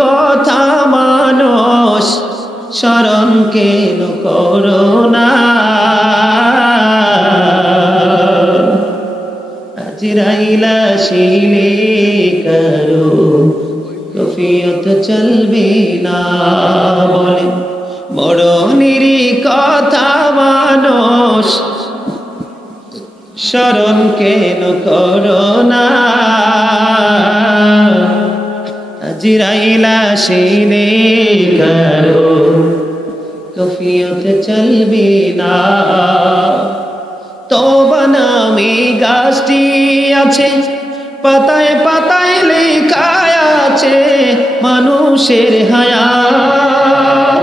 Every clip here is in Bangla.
কথা মানুষ স্মরণ কেন করো না, আজরাইল আসিলে কারো কফিয়ত চলবে না। বলে মরণের কথা মানুষ স্মরণ কেন করো না, আজরাইল আসিলে কারো কফিয়ত চলবে না। তওবা নামে গাছটি আছে, পাতায় পাতায় লেখা আছে মানুষের হায়াত।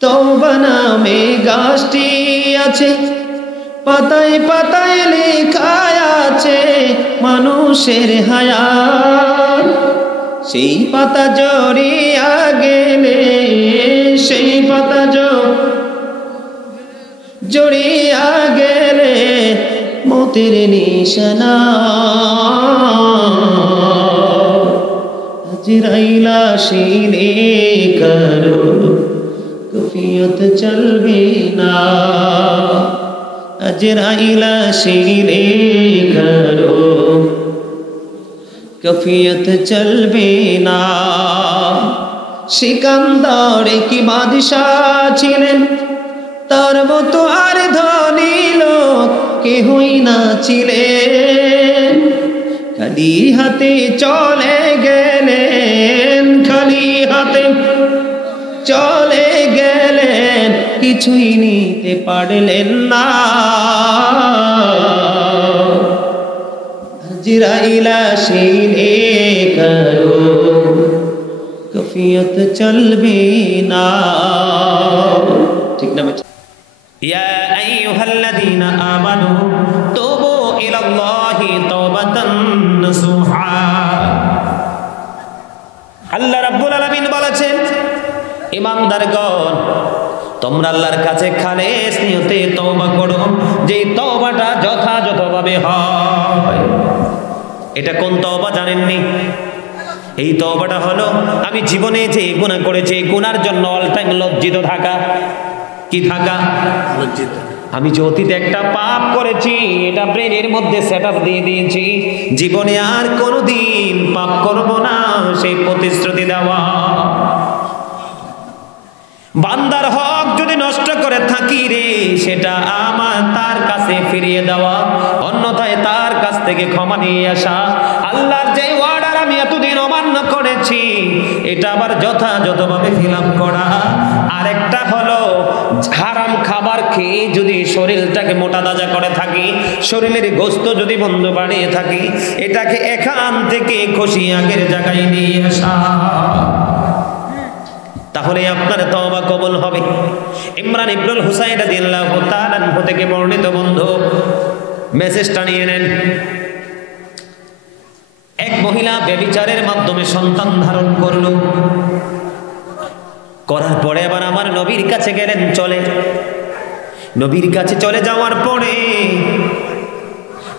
তওবা নামে গাছটি আছে, পাতায় পাতায় লেখা আছে মানুষের হায়াত। সেই পাতা জড়িয়া গেলে, সেই পাতা জড়িয়া গেলে মতের নিশানা, আজরাইল আসিলে কারো কফিয়ত চলবে না, আজরাইল আসিলে কারো কফিয়ত চলবে না। সিকান্দার কি বাদশাহ ছিলেন, তার মতো আর ধনী লোক কেহই না ছিলেন। খালি হাতে চলে গেলেন, খালি হাতে চলে গেলেন, কিছুই নিতে পারলেন না। আজরাইল আসিলে কারো কফিয়ত চলবে না। ঠিক না? ইয়া আইয়ুহাল্লাযীনা আমানু তুবু ইলাল্লাহি তাওবাতান নাসুহা। আল্লাহ রাব্বুল আলামিন বলেছেন, ঈমানদারগণ তোমরা আল্লাহর কাছে খালেস নিয়তে তওবা করো, যে তওবাটা যথাযথভাবে হয়। এটা কোন তওবা জানেননি? এই তওবাটা হলো আমি জীবনে যে গুনাহ করেছি এই গুনার জন্য অল টাইম লজ্জিত থাকা। কি থাকা? লজ্জিত। আমি যে অতীতে একটা পাপ করেছি এটা ব্রেনের মধ্যে সেটআপ দিয়ে দিয়েছি, জীবনে আর কোনোদিন পাপ করব না সেই প্রতিশ্রুতি দেওয়া। বান্দার হক যদি নষ্ট করে থাকি রে, সেটা আমার তার কাছে ফিরিয়ে দেওয়া, অন্যথায় তার কাছ থেকে ক্ষমা নিয়ে আসা। আল্লাহর যে ওয়ার্ডার আমি এতদিন অমান্য করেছি এটা আবার যথাযথভাবে ফিলআপ করা। আরেকটা হলো হারাম খাবার খেয়ে যদি শরীরটাকে মোটা তাজা করে থাকি, শরীরের গোস্ত যদি বন্ধ বাড়িয়ে থাকি, এটাকে এখান থেকে খুশি আগের জায়গায় নিয়ে আসা, তাহলে আপনার তওবা কবুল হবে। ইমরান ইবনুল হুসাইন রাদিয়াল্লাহু তাআলা আনহু থেকে বর্ণিত, বন্ধু মেসেজটা নিয়ে নেন। এক মহিলা ব্যভিচারের মাধ্যমে সন্তান ধারণ করলো, করার পরে আবার আমার নবীর কাছে গেলেন। নবীর কাছে চলে যাওয়ার পরে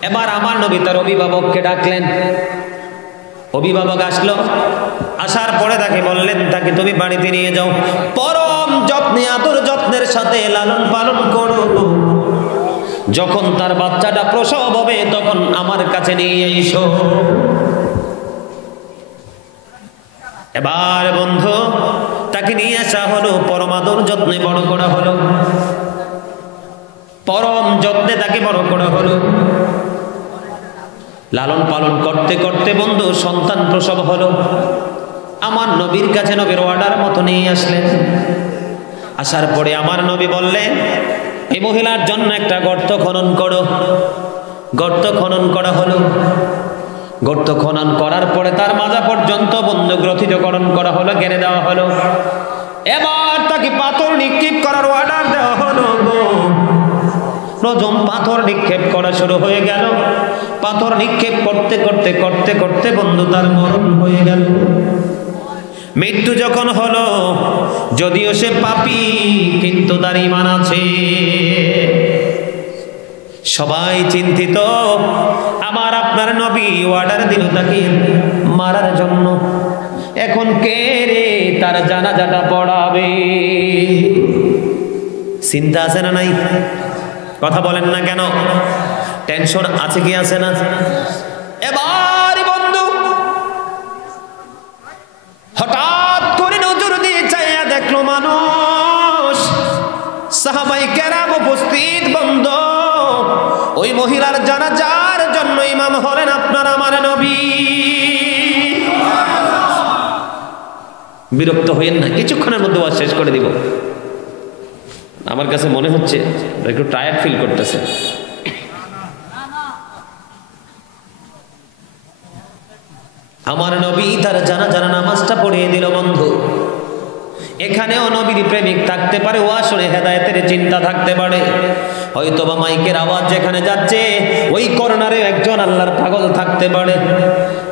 এবার আমার নবী তার অভিভাবককে ডাকলেন। অভিভাবক আসলো, আসার পরে তাকে বললেন, তাকে তুমি বাড়িতে নিয়ে যাও, পরম যত্নে আদর যত্নের সাথে লালন পালন করো। যখন তার বাচ্চাটা প্রসব হবে তখন আমার কাছে নিয়ে এসো। এবার বন্ধু তাকে নিয়ে আসা হলো, পরম আদর যত্নে বড় করা হলো, পরম যত্নে তাকে বড় করা হলো। লালন পালন করতে করতে বন্ধু সন্তান প্রসব হলো। আমার নবীর কাছে নবীর অর্ডার মতো নিয়ে আসলেন। আসার পরে আমার নবী বললেন, এই মহিলার জন্য একটা গর্ত খনন করো। গর্ত খনন করা হলো। গর্ত খনন করার পরে তার মাজা পর্যন্ত বন্ধু গ্রথিতকরণ করা হলো, গেড়ে দেওয়া হলো। এবার তাকে পাথর নিক্ষেপ করার অর্ডার দেওয়া হলো। প্রথম পাথর নিক্ষেপ করা শুরু হয়ে গেল। পাথর নিক্ষেপ করতে করতে করতে করতে বন্ধু তার মরণ হয়ে গেল। মৃত্যু যখন হলো, যদিও সে পাপী কিন্তু তার ঈমান আছে। সবাই চিন্তিত, আমার আপনার নবী অর্ডার দিল তাকে এখন কে রে তার জানাজাটা পড়াবে? চিন্তা আছে না নাই? কথা বলেন না কেন? টেনশন আছে কি আছে না? এবার বন্ধু হঠাৎ করে নজর দিয়ে চাইয়া দেখলো মানুষ, সাহাবাই কেরাম উপস্থিত। বন্ধু ওই মহিলার জানাজার জন্য ইমাম হলেন আপনার আমার নবী। বিরক্ত হইেন না, কিছুক্ষণের মধ্যে ওয়াজ শেষ করে দিব। আমার কাছে মনে হচ্ছে একটু টায়ার্ড ফিল করতেছে। আমার নবী তার জানাজার নামাজটা পড়িয়ে দিল। বন্ধু এখানেও নবীর প্রেমিক থাকতে পারে, ও আসলে হেদায়েতের চিন্তা থাকতে পারে। হয়তো বা মাইকের আওয়াজ যেখানে যাচ্ছে ওই কর্নারে একজন আল্লাহর পাগল থাকতে পারে।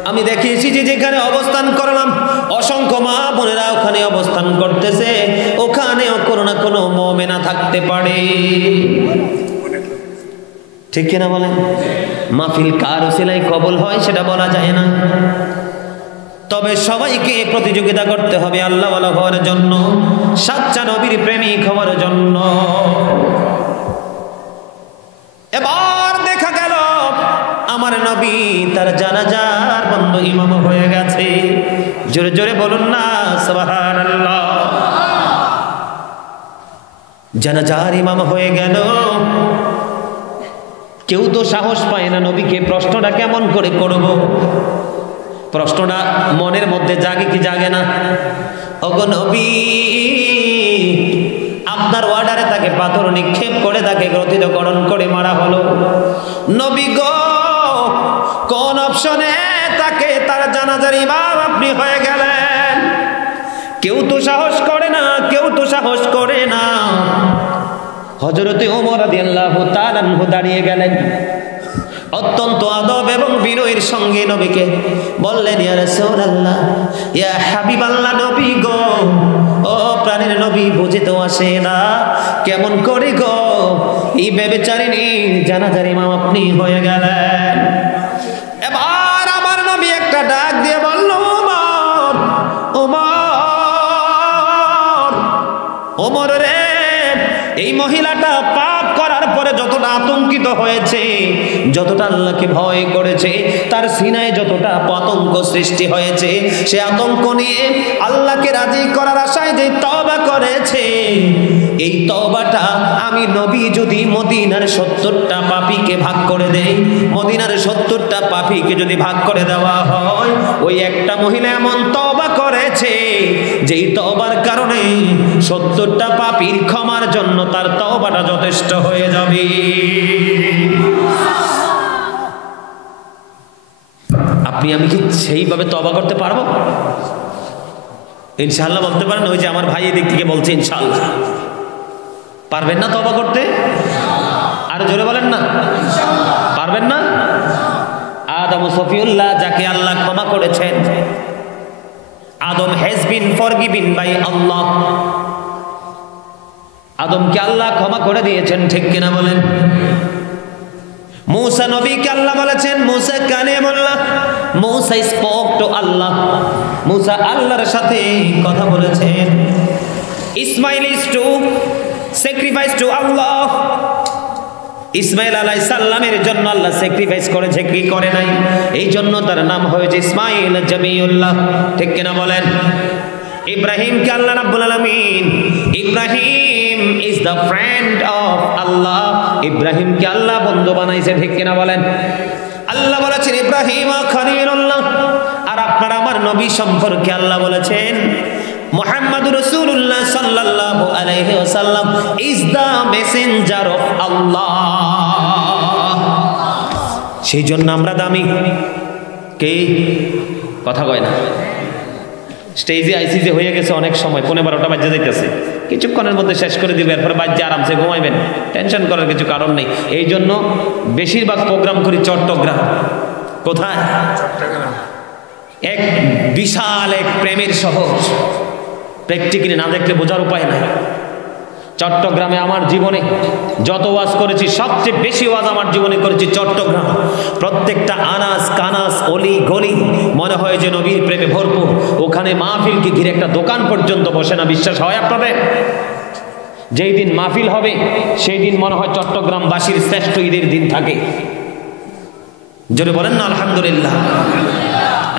আমি দেখিয়েছি যে যেখানে অবস্থান করলাম অসংখ্য মা বোনেরা ওখানে অবস্থান করতেছে, ওখানেও কোনো না কোনো মুমিনা থাকতে পারে। ঠিক কিনা বলেন? মাহফিল কার ওসিলায় কবুল হয় সেটা বলা যায় না, তবে সবাইকে প্রতিযোগিতা করতে হবে আল্লাহ ওয়ালা হওয়ার জন্য, সাচ্চা নবীর প্রেমিক হওয়ার জন্য। এবার দেখা গেল আমার নবী তার জানাজার বন্ধু ইমাম হয়ে গেছে। জোরে জোরে বলুন না সুবহানাল্লাহ। জানাজার ইমাম হয়ে গেল। কেউ তো সাহস পায় না নবীকে প্রশ্নটা কেমন করে করব। প্রশ্নটা মনের মধ্যে জাগে কি জাগে না? ওগো নবী, আপনার অর্ডারে তাকে পাথর নিক্ষেপ করে তাকে গ্রথিতকরণ করে মারা হলো। নবী গো, কোন অপশনে তাকে তার জানাজার ইমাম আপনি হয়ে গেলেন? কেউ তো সাহস করে না, কেউ তো সাহস করে না। হযরতে ওমর রাদিয়াল্লাহু তাআলা আনহু দাঁড়িয়ে গেলেন, অত্যন্ত আদব এবং বিনয়ের সঙ্গে নবীকে বললেন, ইয়া রাসূলুল্লাহ, ইয়া হাবিবাল্লাহ, নবী গো, ও প্রাণের নবী, বুঝে তো আসে না কেমন করে গো এই বেবেচারিনী জানাজার ইমাম আপনি হয়ে গেলেন। এবার আমার নবী একটা ডাক দিয়ে বলল, ওমর, ওমর, ওমর রে, এই মহিলাটা পাপ করার পরে যতটা আতঙ্কিত হয়েছে, যতটা আল্লাহকে ভয় করেছে, তার সিনায় যতটা আতঙ্ক সৃষ্টি হয়েছে, সে আতঙ্ক নিয়ে আল্লাহকে রাজি করার আশায় যে তওবা করেছে, এই তওবাটা আমি নবী যদি মদিনার 70টা পাপীকে ভাগ করে দেই, মদিনার 70টা পাপীকে যদি ভাগ করে দেওয়া হয়, ওই একটা মহিলা এমন তওবা করেছে যেই তওবার কারণে 70টা পাপীর ক্ষমার জন্য তার তওবাটা যথেষ্ট হয়ে যাবে। আপনি আমি কি সেইভাবে তওবা করতে পারবো? ইনশাআল্লাহ বলতে পারেন? ওই যে আমার ভাই এদিক থেকে বলছে ইনশাআল্লাহ। পারবেন না তওবা করতে? আর জোরে বলেন না, পারবেন না? আদম সফিউল্লাহ, যাকে আল্লাহ ক্ষমা করেছেন, আদম হ্যাজ বিন ফরগিভেন বাই আল্লাহ। আদমকে আল্লাহ ক্ষমা করে দিয়েছেন, ঠিক কিনা বলেন? মূসা নবীকে আল্লাহ বলেছেন, মূসা কালিমুল্লাহ, মূসা স্পোক টু আল্লাহ, মূসা আল্লাহর সাথে কথা বলেছেন। Ismail is to sacrifice to Allah, Ismail আলাইহিস সালামের জন্য আল্লাহ স্যাক্রিফাইস করেছে, কি করে নাই? এই জন্য তার নাম হয়েছে ইসমাইল জমিউল্লাহ, ঠিক কিনা বলেন? ইব্রাহিমকে আল্লাহ রাব্বুল আলামিন, Ibrahim is the friend of Allah, ইব্রাহিমকে আল্লাহ বন্ধু বানাইছে, ঠিক কিনা বলেন? আল্লাহ বলেছেন ইব্রাহিম খলিলুল্লাহ। আর আপনার আমার নবী সম্পর্কে আল্লাহ বলেছেন মুহাম্মাদুর রাসূলুল্লাহ সাল্লাল্লাহু আলাইহি ওয়াসাল্লাম ইজ দ্য মেসেঞ্জার অফ আল্লাহ। সেই জন্য আমরা দামি। কে কথা কয় না? স্টেজে আইসিজে হয়ে গেছে অনেক সময়, 11:30 বাজে যাইতেছে, কিছুক্ষণের মধ্যে শেষ করে দিবে, এরপর বাজে আরামসে ঘুমাইবেন, টেনশন করার কিছু কারণ নেই। এই জন্য বেশিরভাগ প্রোগ্রাম করি চট্টগ্রাম। কোথায়? চট্টগ্রাম। এক বিশাল এক প্রেমের শহর, প্র্যাকটিক্যালি না দেখলে বোঝার উপায় নাই। চট্টগ্রামে আমার জীবনে যত ওয়াজ করেছি সবচেয়ে বেশি ওয়াজ আমার জীবনে করেছি চট্টগ্রাম। প্রত্যেকটা আনাস কানাস অলি গলি মনে হয় যে নবীর প্রেমে ভরপুর। ওখানে মাহফিলকে ঘিরে একটা দোকান পর্যন্ত বসে না, বিশ্বাস হয় আপনাদের? যেই দিন মাহফিল হবে সেই দিন মনে হয় চট্টগ্রামবাসীর শ্রেষ্ঠ ঈদের দিন থাকে। জোরে বলেন না আলহামদুলিল্লাহ,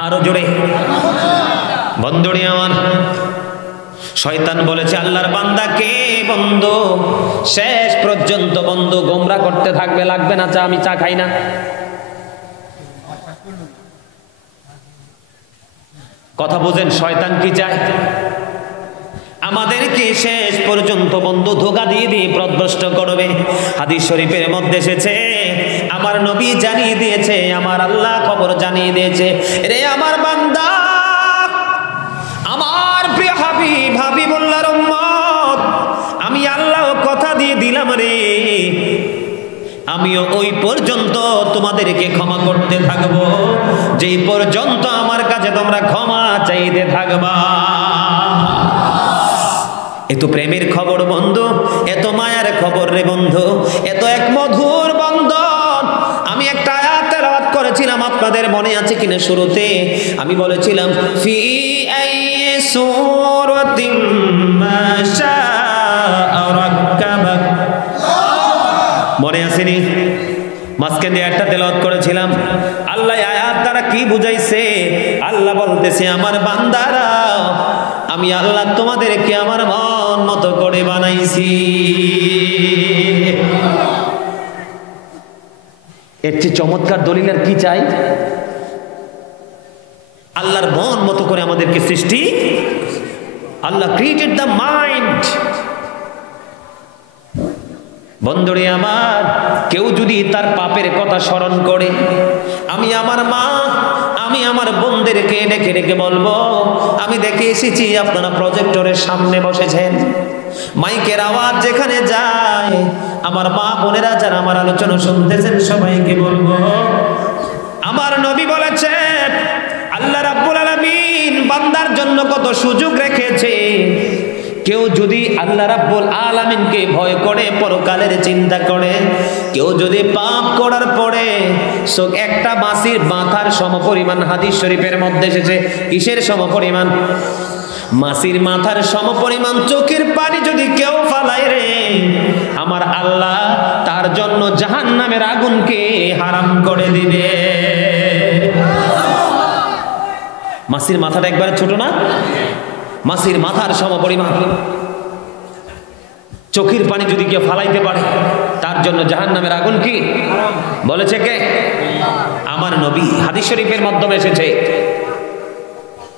আরো জোরে। বন্ধুরে আমার, শয়তান বলেছে আল্লাহর বান্দাকে বন্ধু শেষ পর্যন্ত বন্ধু গোমরা করতে থাকবে। লাগবে না চা, আমি চা খাই না। কথা বুঝেন, শয়তান কি চায়? আমাদেরকে শেষ পর্যন্ত বন্ধু ধোঁকা দিয়ে দিয়ে পথভ্রষ্ট করবে। হাদিস শরীফের মধ্যে এসেছে, আমার নবী জানিয়ে দিয়েছে, আমার আল্লাহ খবর জানিয়ে দিয়েছে, রে আমার বান্দা, আমার প্রিয় হাবিবুল্লাহর উম্মত, আমি আল্লাহ কথা দিয়ে দিলাম রে, আমিও ওই পর্যন্ত তোমাদেরকে ক্ষমা করতে থাকবো যেই পর্যন্ত আমার কাছে তোমরা ক্ষমা চাইতে থাকবা। এত প্রেমের খবর বন্ধু, এত মায়ার খবর রে বন্ধু, এত এক মধুর বন্ধন। আমি একটা আয়াত তেলাওয়াত করেছিলাম, আপনাদের মনে আছে কিনা? শুরুতে আমি বলেছিলাম ফি আইয়ি সূরাতিন মা শাআ রাক্কাবাক, মনে আসেনি? মাঝখানে একটা তেলাওয়াত করেছিলাম। আল্লাহ আয়াত দ্বারা কি বুঝাইছে? আল্লাহ বলতেছে, আমার বান্দারা, আমি আল্লাহ তোমাদেরকে আমার মন মতো করে বানাইছি। এর চেয়ে চমৎকার দলিল আর কি চাই? আল্লাহর মন মতো করে আমাদেরকে সৃষ্টি। আল্লাহ ক্রিয়েটেড দ্য মাইন্ড। বন্ধুরে আমার, কেউ যদি তার পাপের কথা স্মরণ করে, আমি আমার মা, আমি আমার বোনদেরকে ডেকে ডেকে বলবো, আমি দেখে এসেছি আপনারা প্রজেক্টরের সামনে বসেছেন, মাইকের আওয়াজ যেখানে যায়, আমার মা বোনেরা যারা আমার আলোচনা শুনতেছেন সবাইকে বলবো, আমার নবী বলেছেন আল্লাহ রাব্বুল আলামিন বান্দার জন্য কত সুযোগ রেখেছে। কেউ যদি আল্লাহ রাব্বুল আলামিনকে ভয় করে, পরকালের চিন্তা করে, কেউ যদি পাপ করার পরে একটা মাছির মাথার সমপরিমাণ, হাদিস শরীফের মধ্যে এসেছে, কিসের সমপরিমাণ? মাছির মাথার সমপরিমাণ চোখের পানি যদি কেউ ফালায় রে, আমার আল্লাহ তার জন্য জাহান্নামের আগুনকে হারাম করে দিবে। মাছির মাথাটা একবারে ছোট না? মাছির মাথার সমপরিমাণ চোখের পানি যদি কেউ ফালাইতে পারে, তার জন্য জাহান্নামের আগুন কি বলেছে কে? আমার নবী। হাদিস শরীফের মাধ্যমে এসেছে,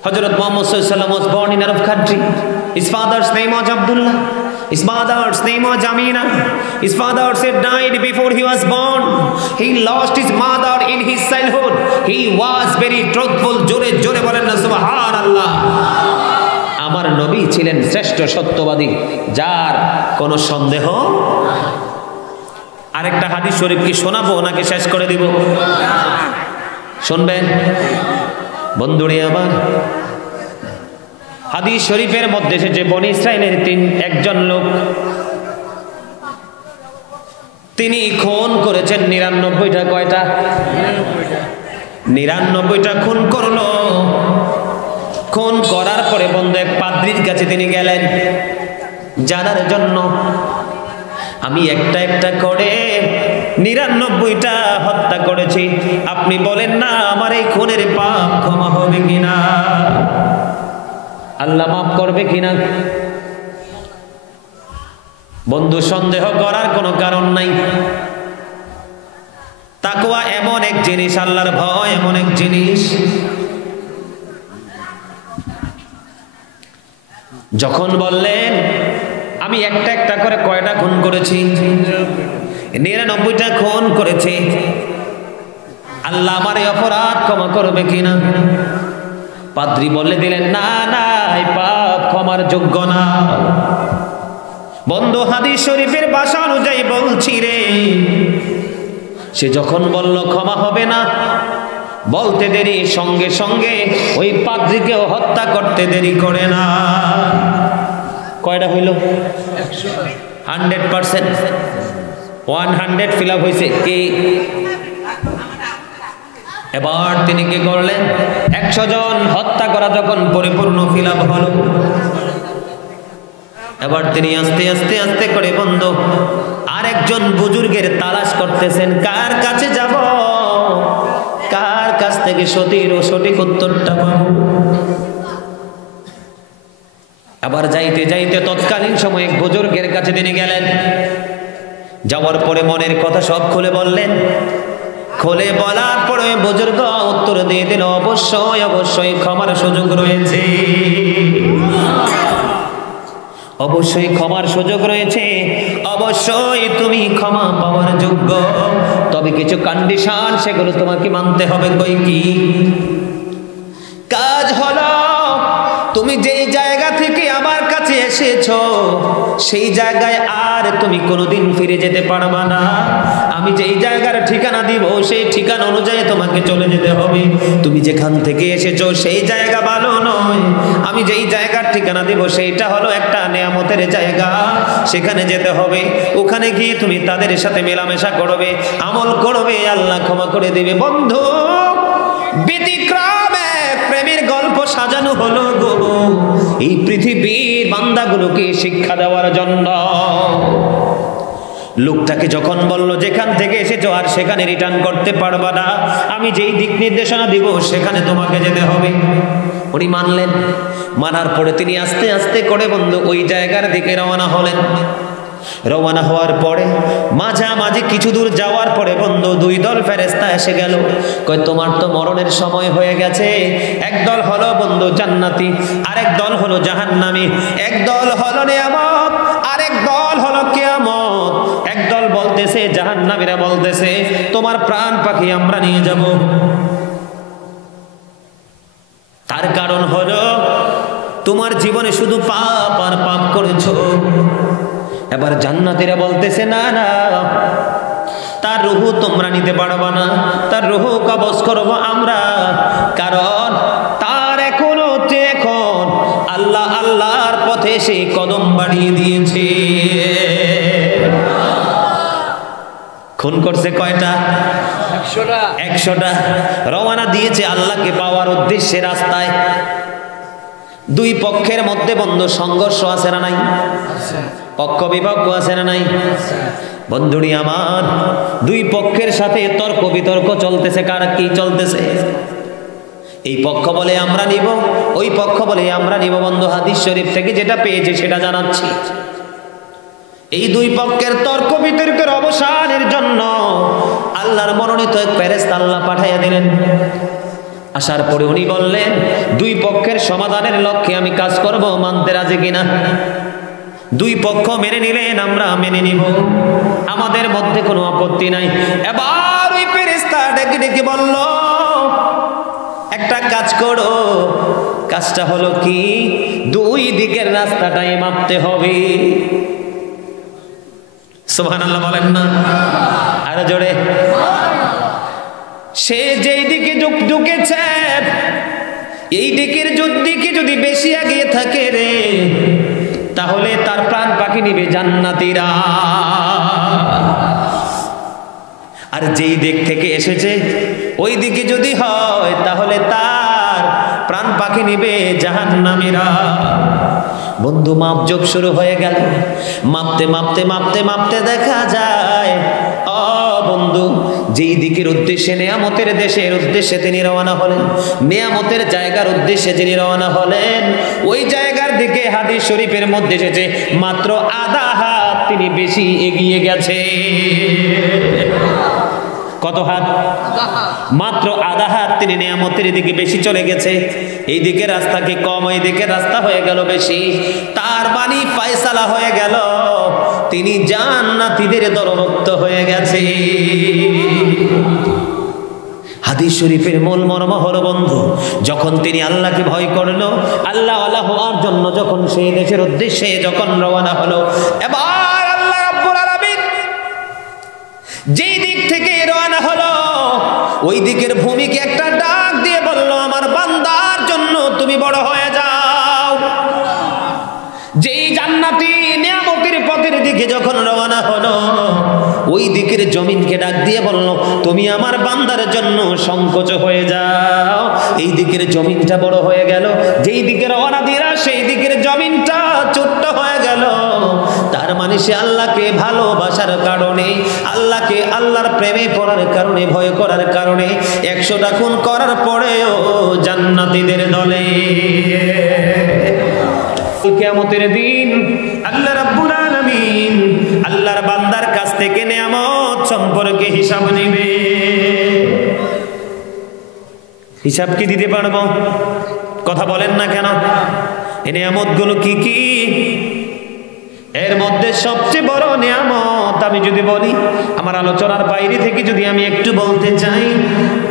হযরত মুহাম্মদ সাল্লাল্লাহু আলাইহি ওয়াসাল্লাম was born in Arab country. His father's name was Abdullah. His mother's name was Amina. His father said died before he was born. He lost his mother in his childhood. He was very truthful. জোরে জোরে বলেন না সুবহানাল্লাহ। আমার নবী ছিলেন শ্রেষ্ঠ সত্যবাদী, যার কোনো সন্দেহ। আরেকটা হাদিস শরীফ কি শোনাবো নাকি শেষ করে দিব? শুনবেন বন্ধুরে আমার। হাদিস শরীফের মধ্যে এসেছে, বনি ইসরাইলের একজন লোক, তিনি খুন করেছেন ৯৯টা। কয়টা? ৯৯টা খুন করলো। খুন করার পরে বন্ধু এক পাদ্রীর কাছে তিনি গেলেন জানার জন্য, আমি একটা একটা করে ৯৯টা হত্যা করেছি, আপনি বলেন না আমার এই খুনের পাপ ক্ষমা হবে কিনা, আল্লাহ মাফ করবে কিনা? বন্ধু সন্দেহ করার কোনো কারণ নাই। তাকওয়া এমন এক জিনিস, আল্লাহর ভয় এমন এক জিনিস, যখন বললেন আমি একটা একটা করে কয়টা খুন করেছি? ৯৯টা খুন করেছি, আল্লাহ আমার এই অপরাধ ক্ষমা করবে কিনা? পাদ্রী বলে দিলেন না না, এই পাপ ক্ষমার যোগ্য না। বন্ধু হাদিস শরীফের ভাষা অনুযায়ী বলছি রে, সে যখন বলল ক্ষমা হবে না, বলতে দেরি, সঙ্গে সঙ্গে ওই পাদ্রীকেও হত্যা করতে দেরি করে না। কয়টা হইল? 100%, 100 ফিল আপ হয়েছে কি? এবার তিনি কি করলেন? 100 জন হত্যা করা যখন পরিপূর্ণ ফিল আপ হলো, এবার তিনি আস্তে আস্তে আস্তে করে বন্ধ আরেকজন বুজুর্গের তালাশ করতেছেন, কার কাছে যাব, কার কাছ থেকে সঠিক উত্তরটা পাবো। আবার যাইতে যাইতে তৎকালীন সময়ে বুজুর্গের কাছে তিনি গেলেন। যাওয়ার পরে মনের কথা সব খুলে বললেন। খুলে বলার পরে বুজুর্গ উত্তর দিয়ে দিল, অবশ্যই অবশ্যই ক্ষমার সুযোগ রয়েছে, অবশ্যই ক্ষমার সুযোগ রয়েছে, অবশ্যই তুমি ক্ষমা পাওয়ার যোগ্য, তবে কিছু কন্ডিশন, সেগুলো তোমাকে মানতে হবে। কই কি কাজ? হলো তুমি যেই জায়গা থেকে আমার কাছে এসেছো সেই জায়গায় আর তুমি কোনোদিন ফিরে যেতে পারবা না। আমি যেই জায়গার ঠিকানা দিব সেই ঠিকানা অনুযায়ী তোমাকে চলে যেতে হবে। তুমি যেখান থেকে এসেছো সেই জায়গা ভালো নয়, আমি যেই জায়গার ঠিকানা দিব সেইটা হলো একটা নেয়ামতের জায়গা, সেখানে যেতে হবে। ওখানে গিয়ে তুমি তাদের সাথে মেলামেশা করবে, আমল করবে, আল্লাহ ক্ষমা করে দিবে। বন্ধু, ব্যতিক্রমে প্রেমের গল্প সাজানো হলো গো এই পৃথিবীর বান্দাগুলোকে শিক্ষা দেওয়ার জন্য। লোকটাকে যখন বলল যেখান থেকে এসেছো আর সেখানে রিটার্ন করতে পারবা না, আমি যেই দিক নির্দেশনা দিব সেখানে তোমাকে যেতে হবে, উনি মানলেন। মানার পরে তিনি আস্তে আস্তে করে বন্ধু ওই জায়গার দিকে রওনা হলেন। রওনা হওয়ার পরে মাঝামাঝি কিছু দূর যাওয়ার পরে বন্ধু দুই দল ফেরেশতা এসে গেল। কয় তোমার তো মরণের সময় হয়ে গেছে। এক দল হলো বন্ধু জান্নাতি, আরেক দল হলো জাহান্নামী। এক দল হলো নিয়ামত, আরেক দল হলো কিয়ামত। এক দল বলতেছে, জাহান্নামীরা বলতেছে, তোমার প্রাণ পাখি আমরা নিয়ে যাব। তার কারণ হলো তোমার জীবনে শুধু পাপ আর পাপ করেছো। এবার জান্নাতীরা বলতেছে, না না, তার রূহ তোমরা নিতে পারবা না, তার রূহ কবজ করবো আমরা, কারণ তার এখনো এখন আল্লাহ আল্লাহর পথে সে কদম বাড়িয়ে দিয়েছে। খুন করছে কয়টা? 100টা। রওনা দিয়েছে আল্লাহকে পাওয়ার উদ্দেশ্যে রাস্তায়। দুই পক্ষের মধ্যে বন্ধু সংঘর্ষ আছে না নাই? পক্ষ বিপক্ষ আছে না নাই? বন্ধুরি আমার, দুই পক্ষের সাথে তর্ক বিতর্ক চলতেছে। কার কি চলতেছে? এই পক্ষ বলে আমরা নিব, ওই পক্ষ বলে আমরা নিব। বন্ধু হাদিস শরীফ থেকে যেটা পেয়েছে সেটা জানাচ্ছি। এই দুই পক্ষের তর্ক বিতর্কের অবসানের জন্য আল্লাহর মনোনীত এক ফেরেশতা আল্লাহ পাঠাইয়া দিলেন। আসার পরে উনি বললেন, দুই পক্ষের সমাধানের লক্ষ্যে আমি কাজ করব, মানতে রাজি কিনা? দুই পক্ষ মেনে নিলেন, আমরা মেনে নিব, আমাদের মধ্যে কোনো আপত্তি নাই। এবার ওই ফেরেশতা ডেকে ডেকে বলল, একটা কাজ করো। কাজটা হলো কি? দুই দিকের রাস্তাটাই মাপতে হবে। সুবহানাল্লাহ বলেন না? আরো জোরে। সে যেই দিকে ঢুকেছে এই দিকে যদি বেশি এগিয়ে থাকে রে, তাহলে তার প্রাণ পাখি নিবে জান্নাতীরা। আর যেই দিক থেকে এসেছে ওই দিকে যদি হয় তাহলে তার প্রাণ পাখি নিবে জাহান্নামীরা। বন্ধু মাপজোপ শুরু হয়ে গেল। মাপতে মাপতে মাপতে মাপতে দেখা যায়, বন্ধু যেই দিকের উদ্দেশ্যে নেয়ামতের দেশের উদ্দেশ্যে তিনি রওনা হলেন, নেয়ামতের জায়গার উদ্দেশ্যে যিনি রওনা হলেন, ওই জায়গার দিকে হাদিস শরীফের মধ্যে এসেছে মাত্র আধা হাত তিনি বেশি এগিয়ে গেছে। কত হাত? মাত্র আধা হাত তিনি নেয়ামতের দিকে বেশি চলে গেছে। এই দিকে রাস্তা কি কম, এই দিকে রাস্তা হয়ে গেল বেশি। তার মানে ফয়সালা হয়ে গেল তিনি জান্নাতীদের দলভুক্ত হয়ে গেছে। হাদিস শরীফের মূল মর্ম হলো বন্ধু, যখন তিনি আল্লাহকে ভয় করলো, আল্লাহ ওয়ালা হওয়ার জন্য যখন সেই দেশের উদ্দেশ্যে যখন রওনা হলো, এবার আল্লাহ রাব্বুল আলামিন যেই দিক থেকে রওনা হলো ওই দিকের ভূমিকে একটা ডাক দিয়ে বলল, আমার বান্দার জন্য তুমি বড় হয়ে যাও। যেই জান্নাতি নিয়ামতের পথের দিকে দিকে যখন রওনা হলো, ওই দিকের জমিনকে ডাক দিয়ে বলল, তুমি আমার বান্দার জন্য সংকোচ হয়ে যাও। এই দিকের জমিনটা বড় হয়ে গেল, যেই দিকে রওনা দিরা সেই দিকের জমিনটা ছোট্ট হয়ে গেল। তার মানে সে আল্লাহকে ভালোবাসার কারণে, আল্লাহকে আল্লাহর প্রেমে পড়ার কারণে, ভয় করার কারণে 100টা খুন করার পরেও জান্নাতীদের দলে। কিয়ামতের দিন আল্লাহ রাব্বুল আলামিন আল্লাহর বান্দার কাছ থেকে নিয়ামত সম্পর্কে হিসাব নেবে। হিসাব কি দিতে পারবো? কথা বলেন না কেন? এই নিয়ামতগুলো কি কি? এর মধ্যে সবচেয়ে বড় নিয়ামত আমি যদি বলি, আমার আলোচনার বাইরে থেকে যদি আমি একটু বলতে চাই,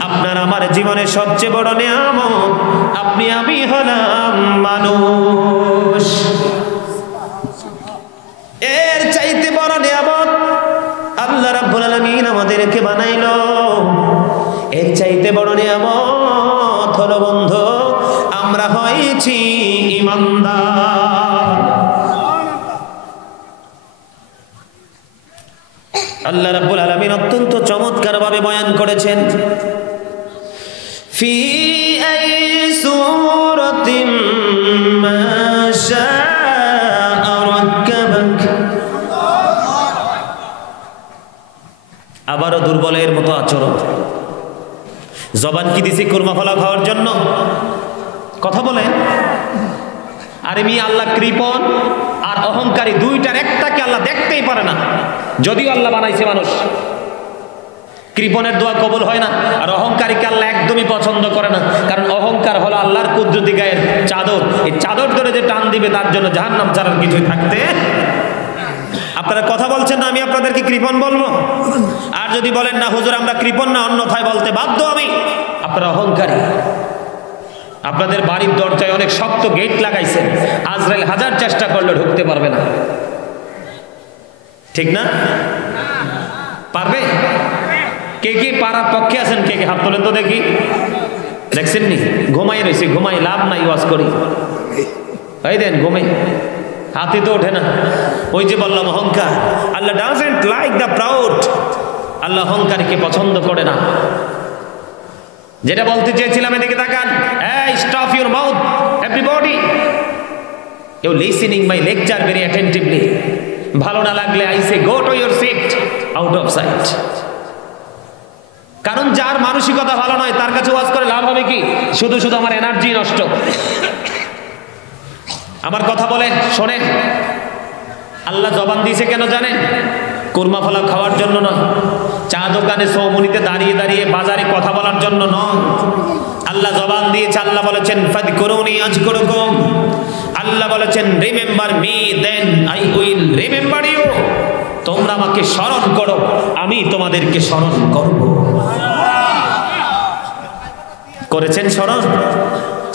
আপনার আমার জীবনের সবচেয়ে বড় নিয়ামত আপনি আমি হলাম মানুষ। এর চাইতে বড় নিয়ামত আল্লাহ রাব্বুল আলামিন আমাদেরকে বানাইলো। এর চাইতে বড় নিয়ামত হলো বন্ধু, আমরা হয়েছি ঈমানদার। আল্লাহ রাব্বুল আলামিন অত্যন্ত চমৎকার ভাবে বয়ান করেছেন, ফি আই সূরাতিন মা শাআ রাক্কাবাক। আবারও দুর্বলের মতো আচরণ। জবান কি দিছি কুরমা ফলা খাওয়ার জন্য? কথা বলে। আরে মি আল্লাহ কৃপণ আর অহংকারী, দুইটার একটাকে আল্লাহ দেখতেই পারে না, যদিও আল্লাহ বানাইছে মানুষ। কৃপণের দোয়া কবুল হয় না, আর অহংকারীকে আল্লাহ একদমই পছন্দ করে না, কারণ অহংকার হলো আল্লাহর কুদরতি গায়ের চাদর। এই চাদর ধরে যে টান দিবে তার জন্য জাহান্নাম ছাড়ার কিছুই থাকতে। আপনারা কথা বলছেন না, আমি আপনাদেরকে কৃপণ বলবো? আর যদি বলেন না হুজুর আমরা কৃপণ না, অন্যথায় বলতে বাধ্য আমি, আপনারা অহংকারী। আপনাদের বাড়ির দরজায় অনেক শক্ত গেট লাগাইছেন, আজরাইল হাজার চেষ্টা করলে ঢুকতে পারবে না, ঠিক না? পারবে? কে কে পারার পক্ষে আছেন? কে কে হাত তোলেন তো দেখি। দেখছেন নি ঘুমাই রয়েছে, ঘুমাই লাভ নাই, ওয়াজ করি এই দেন ঘুমাই, হাতে তো ওঠে না। ওই যে বললাম অহংকার, Allah doesn't like the proud. Allah অহংকারীকে পছন্দ করে না। যেটা বলতে চেয়েছিলাম, এদিকে তাকান। এই stop your mouth everybody, you listening my lecture very attentively. ভালো না লাগলে I say go to your seat, out of sight. কারণ যার মানসিকতা ভালো নয় তার কাছে ওয়াজ করে লাভ হবে কি? শুধু শুধু আমার এনার্জি নষ্ট। আমার কথা বলে শোনেন, আল্লাহ জবান দিয়েছে কেন জানেন? কুরমা ফলা খাওয়ার জন্য নয়, চা দোকানে সৌমনিতে দাঁড়িয়ে দাঁড়িয়ে বাজারে কথা বলার জন্য নয়। আল্লাহ জবান দিয়েছে, আল্লাহ বলেছেন ফাযকুরুনি আযকুরুকুম। আল্লাহ বলেছেন remember me then I will remember you. তোমরা আমাকে স্মরণ করো, আমি তোমাদেরকে স্মরণ করব। করেছেন স্মরণ?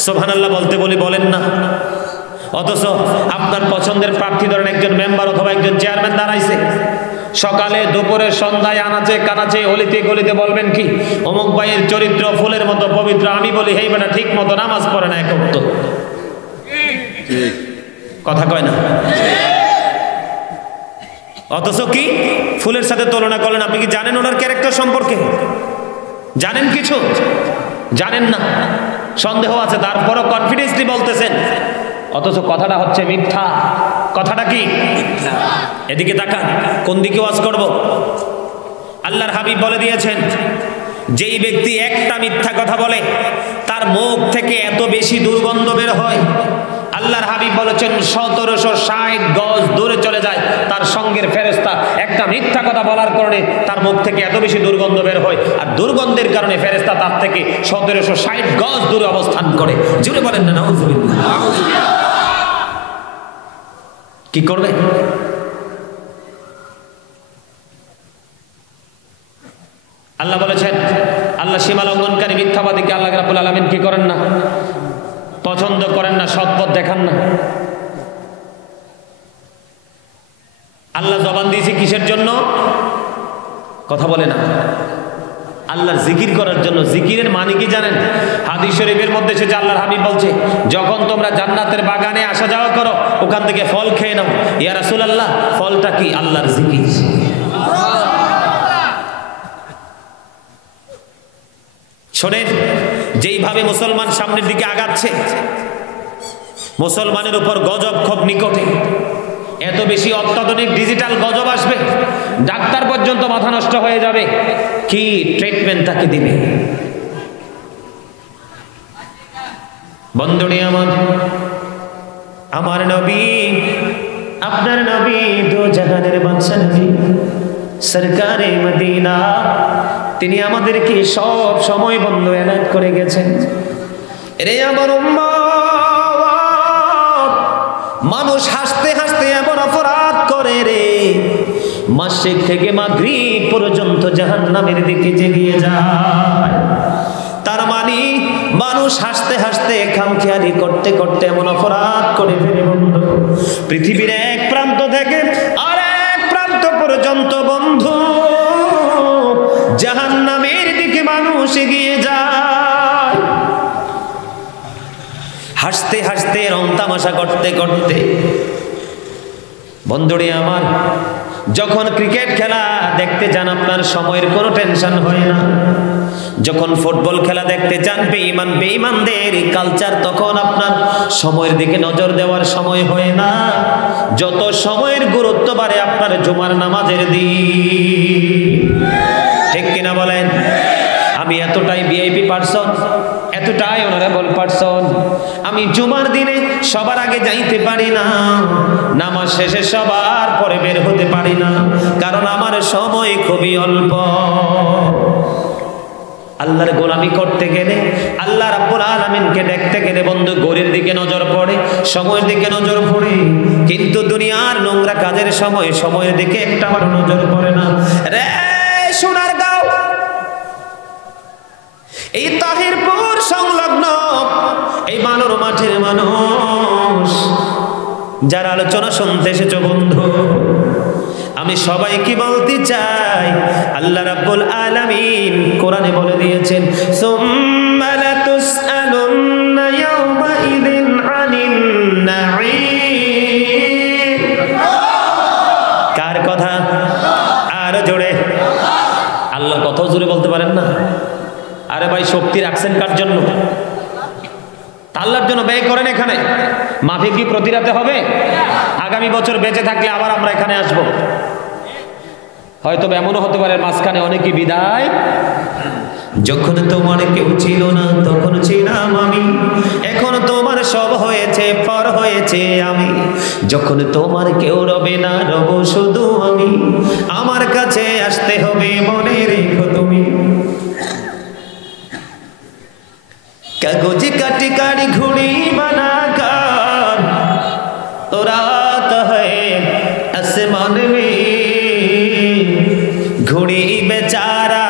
সুবহানাল্লাহ বলতে বলি বলেন না। অথচ আপনার পছন্দের প্রার্থী ধরেন একজন মেম্বার অথবা একজন চেয়ারম্যান দাঁড়াইছে, সকালে দুপুরে সন্ধ্যায় আনাচে কানাচে অলিতে গলিতে বলবেন কি অমুক ভাইয়ের চরিত্র ফুলের মতো পবিত্র। আমি বলি হেই বেটা ঠিক মতো নামাজ পড়ে না, এক ওয়াক্ত। কথা কয় না? অথচ কি ফুলের সাথে তুলনা করলেন? আপনি কি জানেন ওনার ক্যারেক্টার সম্পর্কে? জানেন কিছু? জানেন না, সন্দেহ আছে, তারপরও কনফিডেন্সলি বলতেছেন। অথচ কথাটা হচ্ছে মিথ্যা। কথাটা কি? এদিকে তাকান, কোন দিকে ওয়াজ করব? আল্লাহর হাবিব বলে দিয়েছেন, যেই ব্যক্তি একটা মিথ্যা কথা বলে তার মুখ থেকে এত বেশি দুর্গন্ধ বের হয়। আল্লাহর হাবিব বলেছেন 1760 গজ দূরে চলে যায় তার সঙ্গের ফেরেশতা একটা মিথ্যা কথা বলার কারণে, তার মুখ থেকে এত বেশি দুর্গন্ধ বের হয়। আর দুর্গন্ধের কারণে ফেরেশতা তার থেকে 1760 গজ দূরে অবস্থান করে। জোরে বলেন না নাউজুবিল্লাহ। কি করবে? আল্লাহ বলেছেন, আল্লাহ সীমা লঙ্ঘনকারী মিথ্যাবাদীকে আল্লাহ রাব্বুল আলামিন কি করেন না? পছন্দ করেন না, সৎপথ দেখান না। আল্লাহ জবান দিয়েছে কিসের জন্য? কথা বলে না। আল্লাহর জিকির করার জন্য। জিকিরের মানে কি জানেন? হাদিস শরীফের মধ্যে এসেছে, আল্লাহর হাবিব বলছে, যখন তোমরা জান্নাতের বাগানে আসা যাওয়া করো, ওখান থেকে ফল খেয়ে নাও। ইয়া রাসূলুল্লাহ, ফলটা কি? আল্লাহর জিকির। শোনেন, যেইভাবে মুসলমান সামনের দিকে আগাচ্ছে, মুসলমানের উপর গজব খুব নিকটে। এত বেশি অত্যাধুনিক ডিজিটাল গজব আসবে, ডাক্তার পর্যন্ত মাথা নষ্ট হয়ে যাবে। কি ট্রিটমেন্ট তাকে দিবে? বন্ধুনি আমার নবী, আপনার নবী, দো জাহানের বাদশা নবী, সরকারে মদিনা, তিনি আমাদেরকে সব সময় বন্ধু এলাট করে গেছেন। রে আমার উম্মত, মানুষ হাসতে হাসতে এমন অপরাধ করে রে, মাসিক থেকে মাগরিব পর্যন্ত জাহান্নামের দিকে এগিয়ে যায়। তার মানে মানুষ হাসতে হাসতে খামখেয়ালি করতে করতে এমন অপরাধ করে ফেলে বন্ধু, পৃথিবীর এক প্রান্ত থেকে আর এক প্রান্ত পর্যন্ত বন্ধু জাহান্নামের দিকে মানুষ এগিয়ে যায়। হাসতে হাসতে রং তামাশা করতে করতে। বন্ধুরে আমার, যখন ক্রিকেট খেলা দেখতে যান আপনার সময়ের কোনো টেনশন হয় না। যখন ফুটবল খেলা দেখতে যান বেঈমানদের কালচার, তখন আপনার সময়ের দিকে নজর দেওয়ার সময় হয় না। যত সময়ের গুরুত্ব বাড়ে আপনার জুমার নামাজের দিন, ঠিক কিনা বলেন? আমি এতটাই ভিআইপি পারসন, এতটাই অনারেবল পারসন, আমি জুমার দিনে সবার আগে যাইতে পারি না, নামাজ শেষে সবার পরে বের হতে পারি না, কারণ আমার সময় খুবই অল্প। আল্লাহর গোলামি করতে গেলে, আল্লাহ রাব্বুল আলামিনকে দেখতে গেলে বন্ধু ঘড়ির দিকে নজর পড়ে, সময়ের দিকে নজর পড়ে, কিন্তু দুনিয়ার নোংরা কাজের সময়ের দিকে একটাবার নজর পড়ে না। রে সোনারগাঁও, এই তাহিরপুর সংলগ্ন এই বানর মাঠের মানুষ যারা আলোচনা শুনতে এসেছো বন্ধু, আমি সবাইকে বলতে চাই, আল্লাহ রাব্বুল আলামিন কোরআনে বলে দিয়েছেন, সুম্মা লাতুসআলুন্না ইয়াওমাইযিন আনিন নাঈম। কার কথা? আর জোরে। আল্লাহর কথাও জোরে বলতে পারেন না? আরে ভাই, শক্তি রাখছেন কার জন্য? আল্লাহর জন্য ব্যয় করেন। এখানে মাহফিল কি প্রতি রাতে হবে? আগামী বছর বেঁচে থাকলে আবার আমরা এখানে আসব। হয়তো এমনও হতে পারে মাঝখানে অনেকে বিদায়। যখন তোমার কেউ ছিল না তখন ছিলাম আমি, এখন তোমার সব হয়েছে, পর হয়েছে আমি। যখন তোমার কেউ রবে না, রব শুধু আমি। আমার কাছে আসতে হবে, মনে রেখো তুমি। कागज काटी काटी घुड़ी बनाकर उड़ात है आसमान में, घुड़ी बेचारा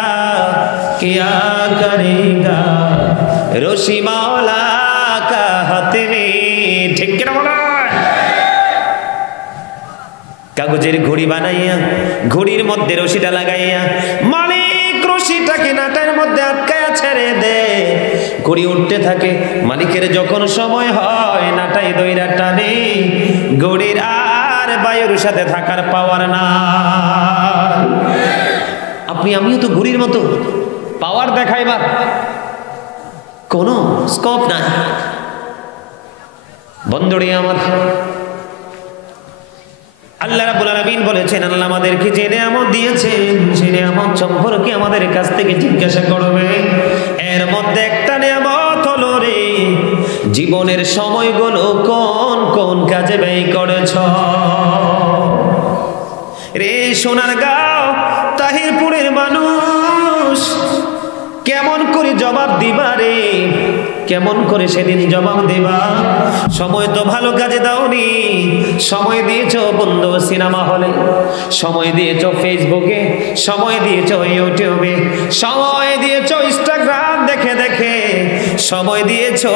क्या करेगा रोशी मौला का हाथ में। ठीक क्या बोला? কাগজের ঘড়ি বানাইয়া ঘড়ির মধ্যে রশিটা লাগাইয়া মালিক রশিটাকে নাটের মধ্যে আটকায়া ছেড়ে দে, ঘড়ি উঠতে থাকে। মালিকের যখন সময় হয় নাটাই দইরা টানে, ঘড়ির আর বায়ুর সাথে থাকার পাওয়ার না। আপনি আমিও তো ঘড়ির মতো পাওয়ার দেখাইবার কোনো স্কোপ নাই। বন্ধুরে আমার, আল্লাহ রাব্বুল আলামিন বলেছেন, আল্লাহ আমাদেরকে যে নিয়ামত দিয়েছেন সেই নিয়ামত সম্পর্কে আমাদের কাছ থেকে জিজ্ঞাসা করবে। এর মধ্যে একটা নিয়ামত হলো রে, জীবনের সময়গুলো কোন কোন কাজে ব্যয় করেছ রে। সোনারগাঁও তাহিরপুরের মানুষ কেমন করে জবাব দিবা রে? কেমন করে সেদিন জবাব দেবা? সময় তো ভালো কাজে দাওনি, সময় দিয়েছো বন্ধু সিনেমা হলে, সময় দিয়েছো ফেসবুকে, সময় দিয়েছো ইউটিউবে, সময় দিয়েছো ইনস্টাগ্রাম দেখে দেখে, সময় দিয়েছো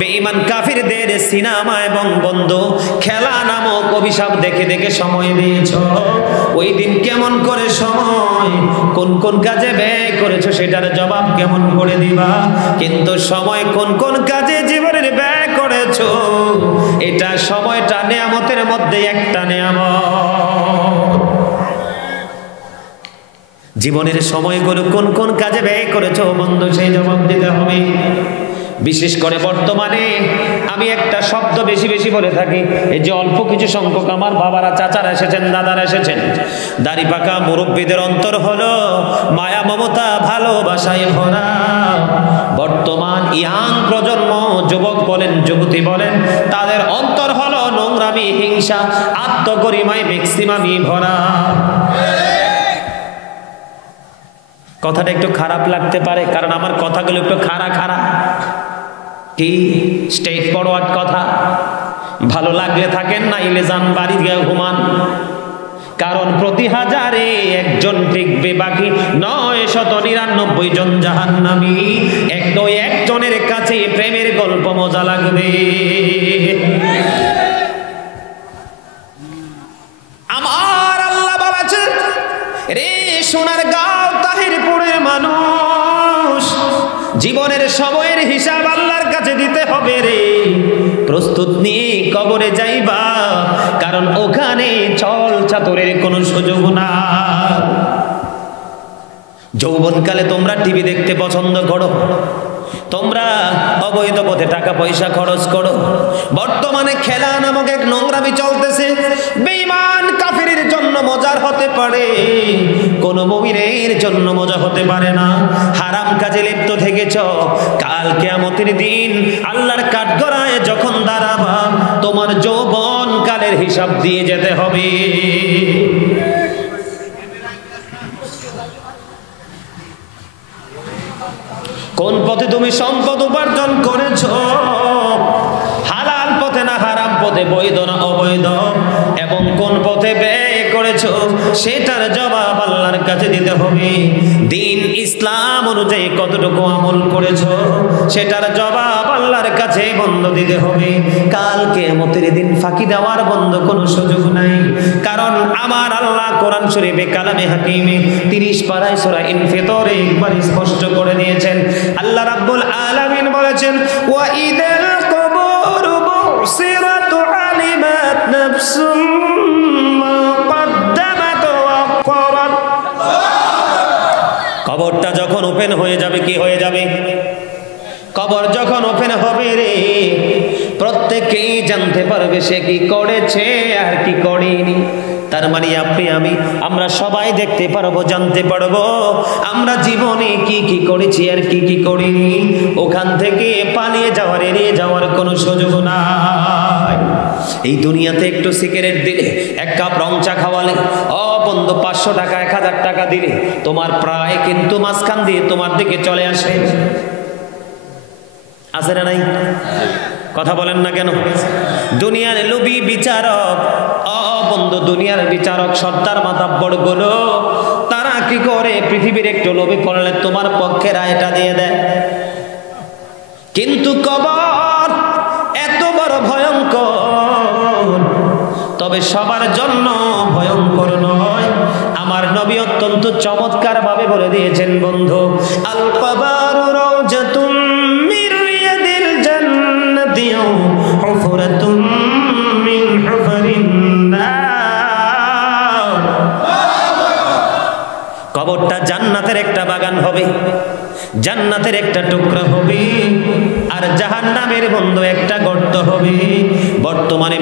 বেঈমান কাফিরদের সিনেমা এবং বন্ধু খেলা নামক অভিশাপ দেখে দেখে সময় দিয়েছো। ওই দিন কেমন করে সময় কোন কোন কাজে ব্যয় করেছো সেটার জবাব কেমন করে দিবা, কিন্তু সময় কোন কোন কাজে জীবনের ব্যয় করেছো এটা সময়টা নিয়ামতের মধ্যে একটা নিয়ামত। জীবনের সময়গুলো কোন কোন কাজে ব্যয় করেছো বন্ধু সেই জবাব দিতে হবে। বিশেষ করে বর্তমানে আমি একটা শব্দ বেশি বেশি বলে থাকি, এই যে অল্প কিছু সংখ্যক আমার বাবারা চাচারা এসেছেন দাদারা এসেছেন, দাড়ি পাকা মুরব্বীদের অন্তর হলো মায়া মমতা ভালোবাসায় ভরা। বর্তমান ইয়াং প্রজন্ম যুবক বলেন যুবতী বলেন তাদের অন্তর হলো নোংরামি হিংসা আত্মগরিমায় ম্যাক্সিমামই ভরা। কথাটা একটু খারাপ লাগতে পারে কারণ আমার কথাগুলো একটু খাড়া খাড়া, কি স্টেট ফরওয়ার্ড কথা। ভালো লাগলে থাকেন, নাইলে যান বাড়ি গিয়ে ঘুমান, কারণ প্রতি হাজারে একজন টিকবে, বাকি 999 জন জাহান্নামী। একজনের কাছে প্রেমের গল্প মজা লাগবে। আমার আল্লাহ বলেছেন, রে সোনার গাঁও তাহিরপুরের মানুষ, জীবনের সময়ের হিসাব আল্লাহর কাছে দিতে হবে রে। প্রস্তুত নিয়ে কবরে যাইবা, কারণ ওখানে ছল চাতুরের কোনো সুযোগ না। যৌবনকালে তোমরা টিভি দেখতে পছন্দ করো, তোমরা অবৈধ পথে টাকা পয়সা খরচ করো। বর্তমানে খেলা নামক এক নোংরামি চলতেছে, বেঈমান কাফিরের জন্য মজার হতে পারে, কোন মুমিনের জন্য মজা হতে পারে না। হারাম কাজে লিপ্ত থেকেছ, কাল কিয়ামতের দিন আল্লাহর কাঠগড়ায় যখন দাঁড়াবা তোমার যৌবন কালের হিসাব দিয়ে যেতে হবে। কোন পথে তুমি সম্পদ উপার্জন করেছো, হালাল পথে না হারাম পথে, বৈধ না অবৈধ, এবং কোন পথে ব্যয় করেছো সেটার জবাব আল্লাহর কাছে দিতে হবে। দিন ইসলাম অনুযায়ী কতটুকু আমল করেছো সেটার জবাব আল্লাহর কাছে বন্ধ দিতে হবে। কাল কিয়ামতের দিন ফাঁকি দেওয়ার বন্ধ কোনো সুযোগ নাই, কারণ আমার আল্লাহ কোরআন শরীফে কালামে হাকিমে 30 পারায় সূরা ইনফিতরে একবার স্পষ্ট করে দিয়েছেন। আল্লাহ রাব্বুল আলামিন বলেছেন, ওয়া ইদাল কুবুর বুসিরাত আলিমাত নাফসুম মা কদ্দামাত ওয়া আখখারাত। কবরটা যখন ওপেন হয়ে যাবে, কি হয়ে যাবে? কবর যখন ওপেন হবে রে, প্রত্যেকেই জানতে পারবে সে কি করেছে আর কি করেনি। তার মানে আপনি আমি আমরা সবাই দেখতে পারবো, জানতে পারবো আমরা জীবনে কি কি করেছি আর কি কি করিনি। ওখান থেকে পালিয়ে যাওয়ার, এড়িয়ে যাওয়ার কোনো সুযোগ নাই। এই দুনিয়াতে একটু সিগারেট দিলে, এক কাপ রং চা খাওয়ালে, ও বন্ধু 500 টাকা 1000 টাকা দিলে তোমার প্রায় কিন্তু মাঝখান দিয়ে তোমার দিকে চলে আসে। আছে না নাই? কথা বলেন না কেন? দুনিয়ার লোভী বিচারক, বন্ধু দুনিয়ার বিচারক সর্দার মাতাব্বর গুলো তারা কি করে, পৃথিবীর একটু লোভী পড়লে তোমার পক্ষে রায়টা দিয়ে দেয়। কিন্তু কবর এত বড় ভয়ঙ্কর, তবে সবার জন্য ভয়ঙ্কর নয়। আমার নবী অত্যন্ত চমৎকার ভাবে বলে দিয়েছেন বন্ধু, আল কবরু রাউজাতুম মির রিয়াদিল জান্নাতি হুফরাতুম মিন হুফরিন নার। কবরটা জান্নাতের একটা বাগান হবে, জান্নাতের একটা টুকরা হবে, আর জাহান্নামের বন্ধু একটা গর্ত হবে। বর্তমানে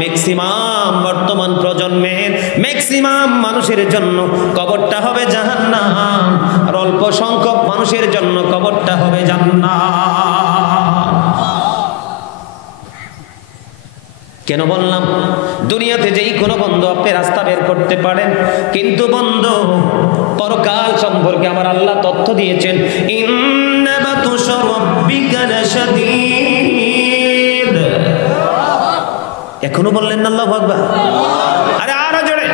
বর্তমান প্রজন্মের ম্যাক্সিমাম মানুষের জন্য কবরটা হবে জাহান্নাম, আর অল্প সংখ্যক মানুষের জন্য কবরটা হবে জান্নাত। কেন বললাম? দুনিয়াতে যেই কোনো বন্ধু আপনি রাস্তা বের করতে পারেন, কিন্তু বন্ধু পরকাল সম্পর্কে আমার আল্লাহ তথ্য দিয়েছেন, ইন্না বাতুশা রাব্বিকা লাশাদীদ। এখনো বললেন না আল্লাহু আকবার? আরে আরো জোরে।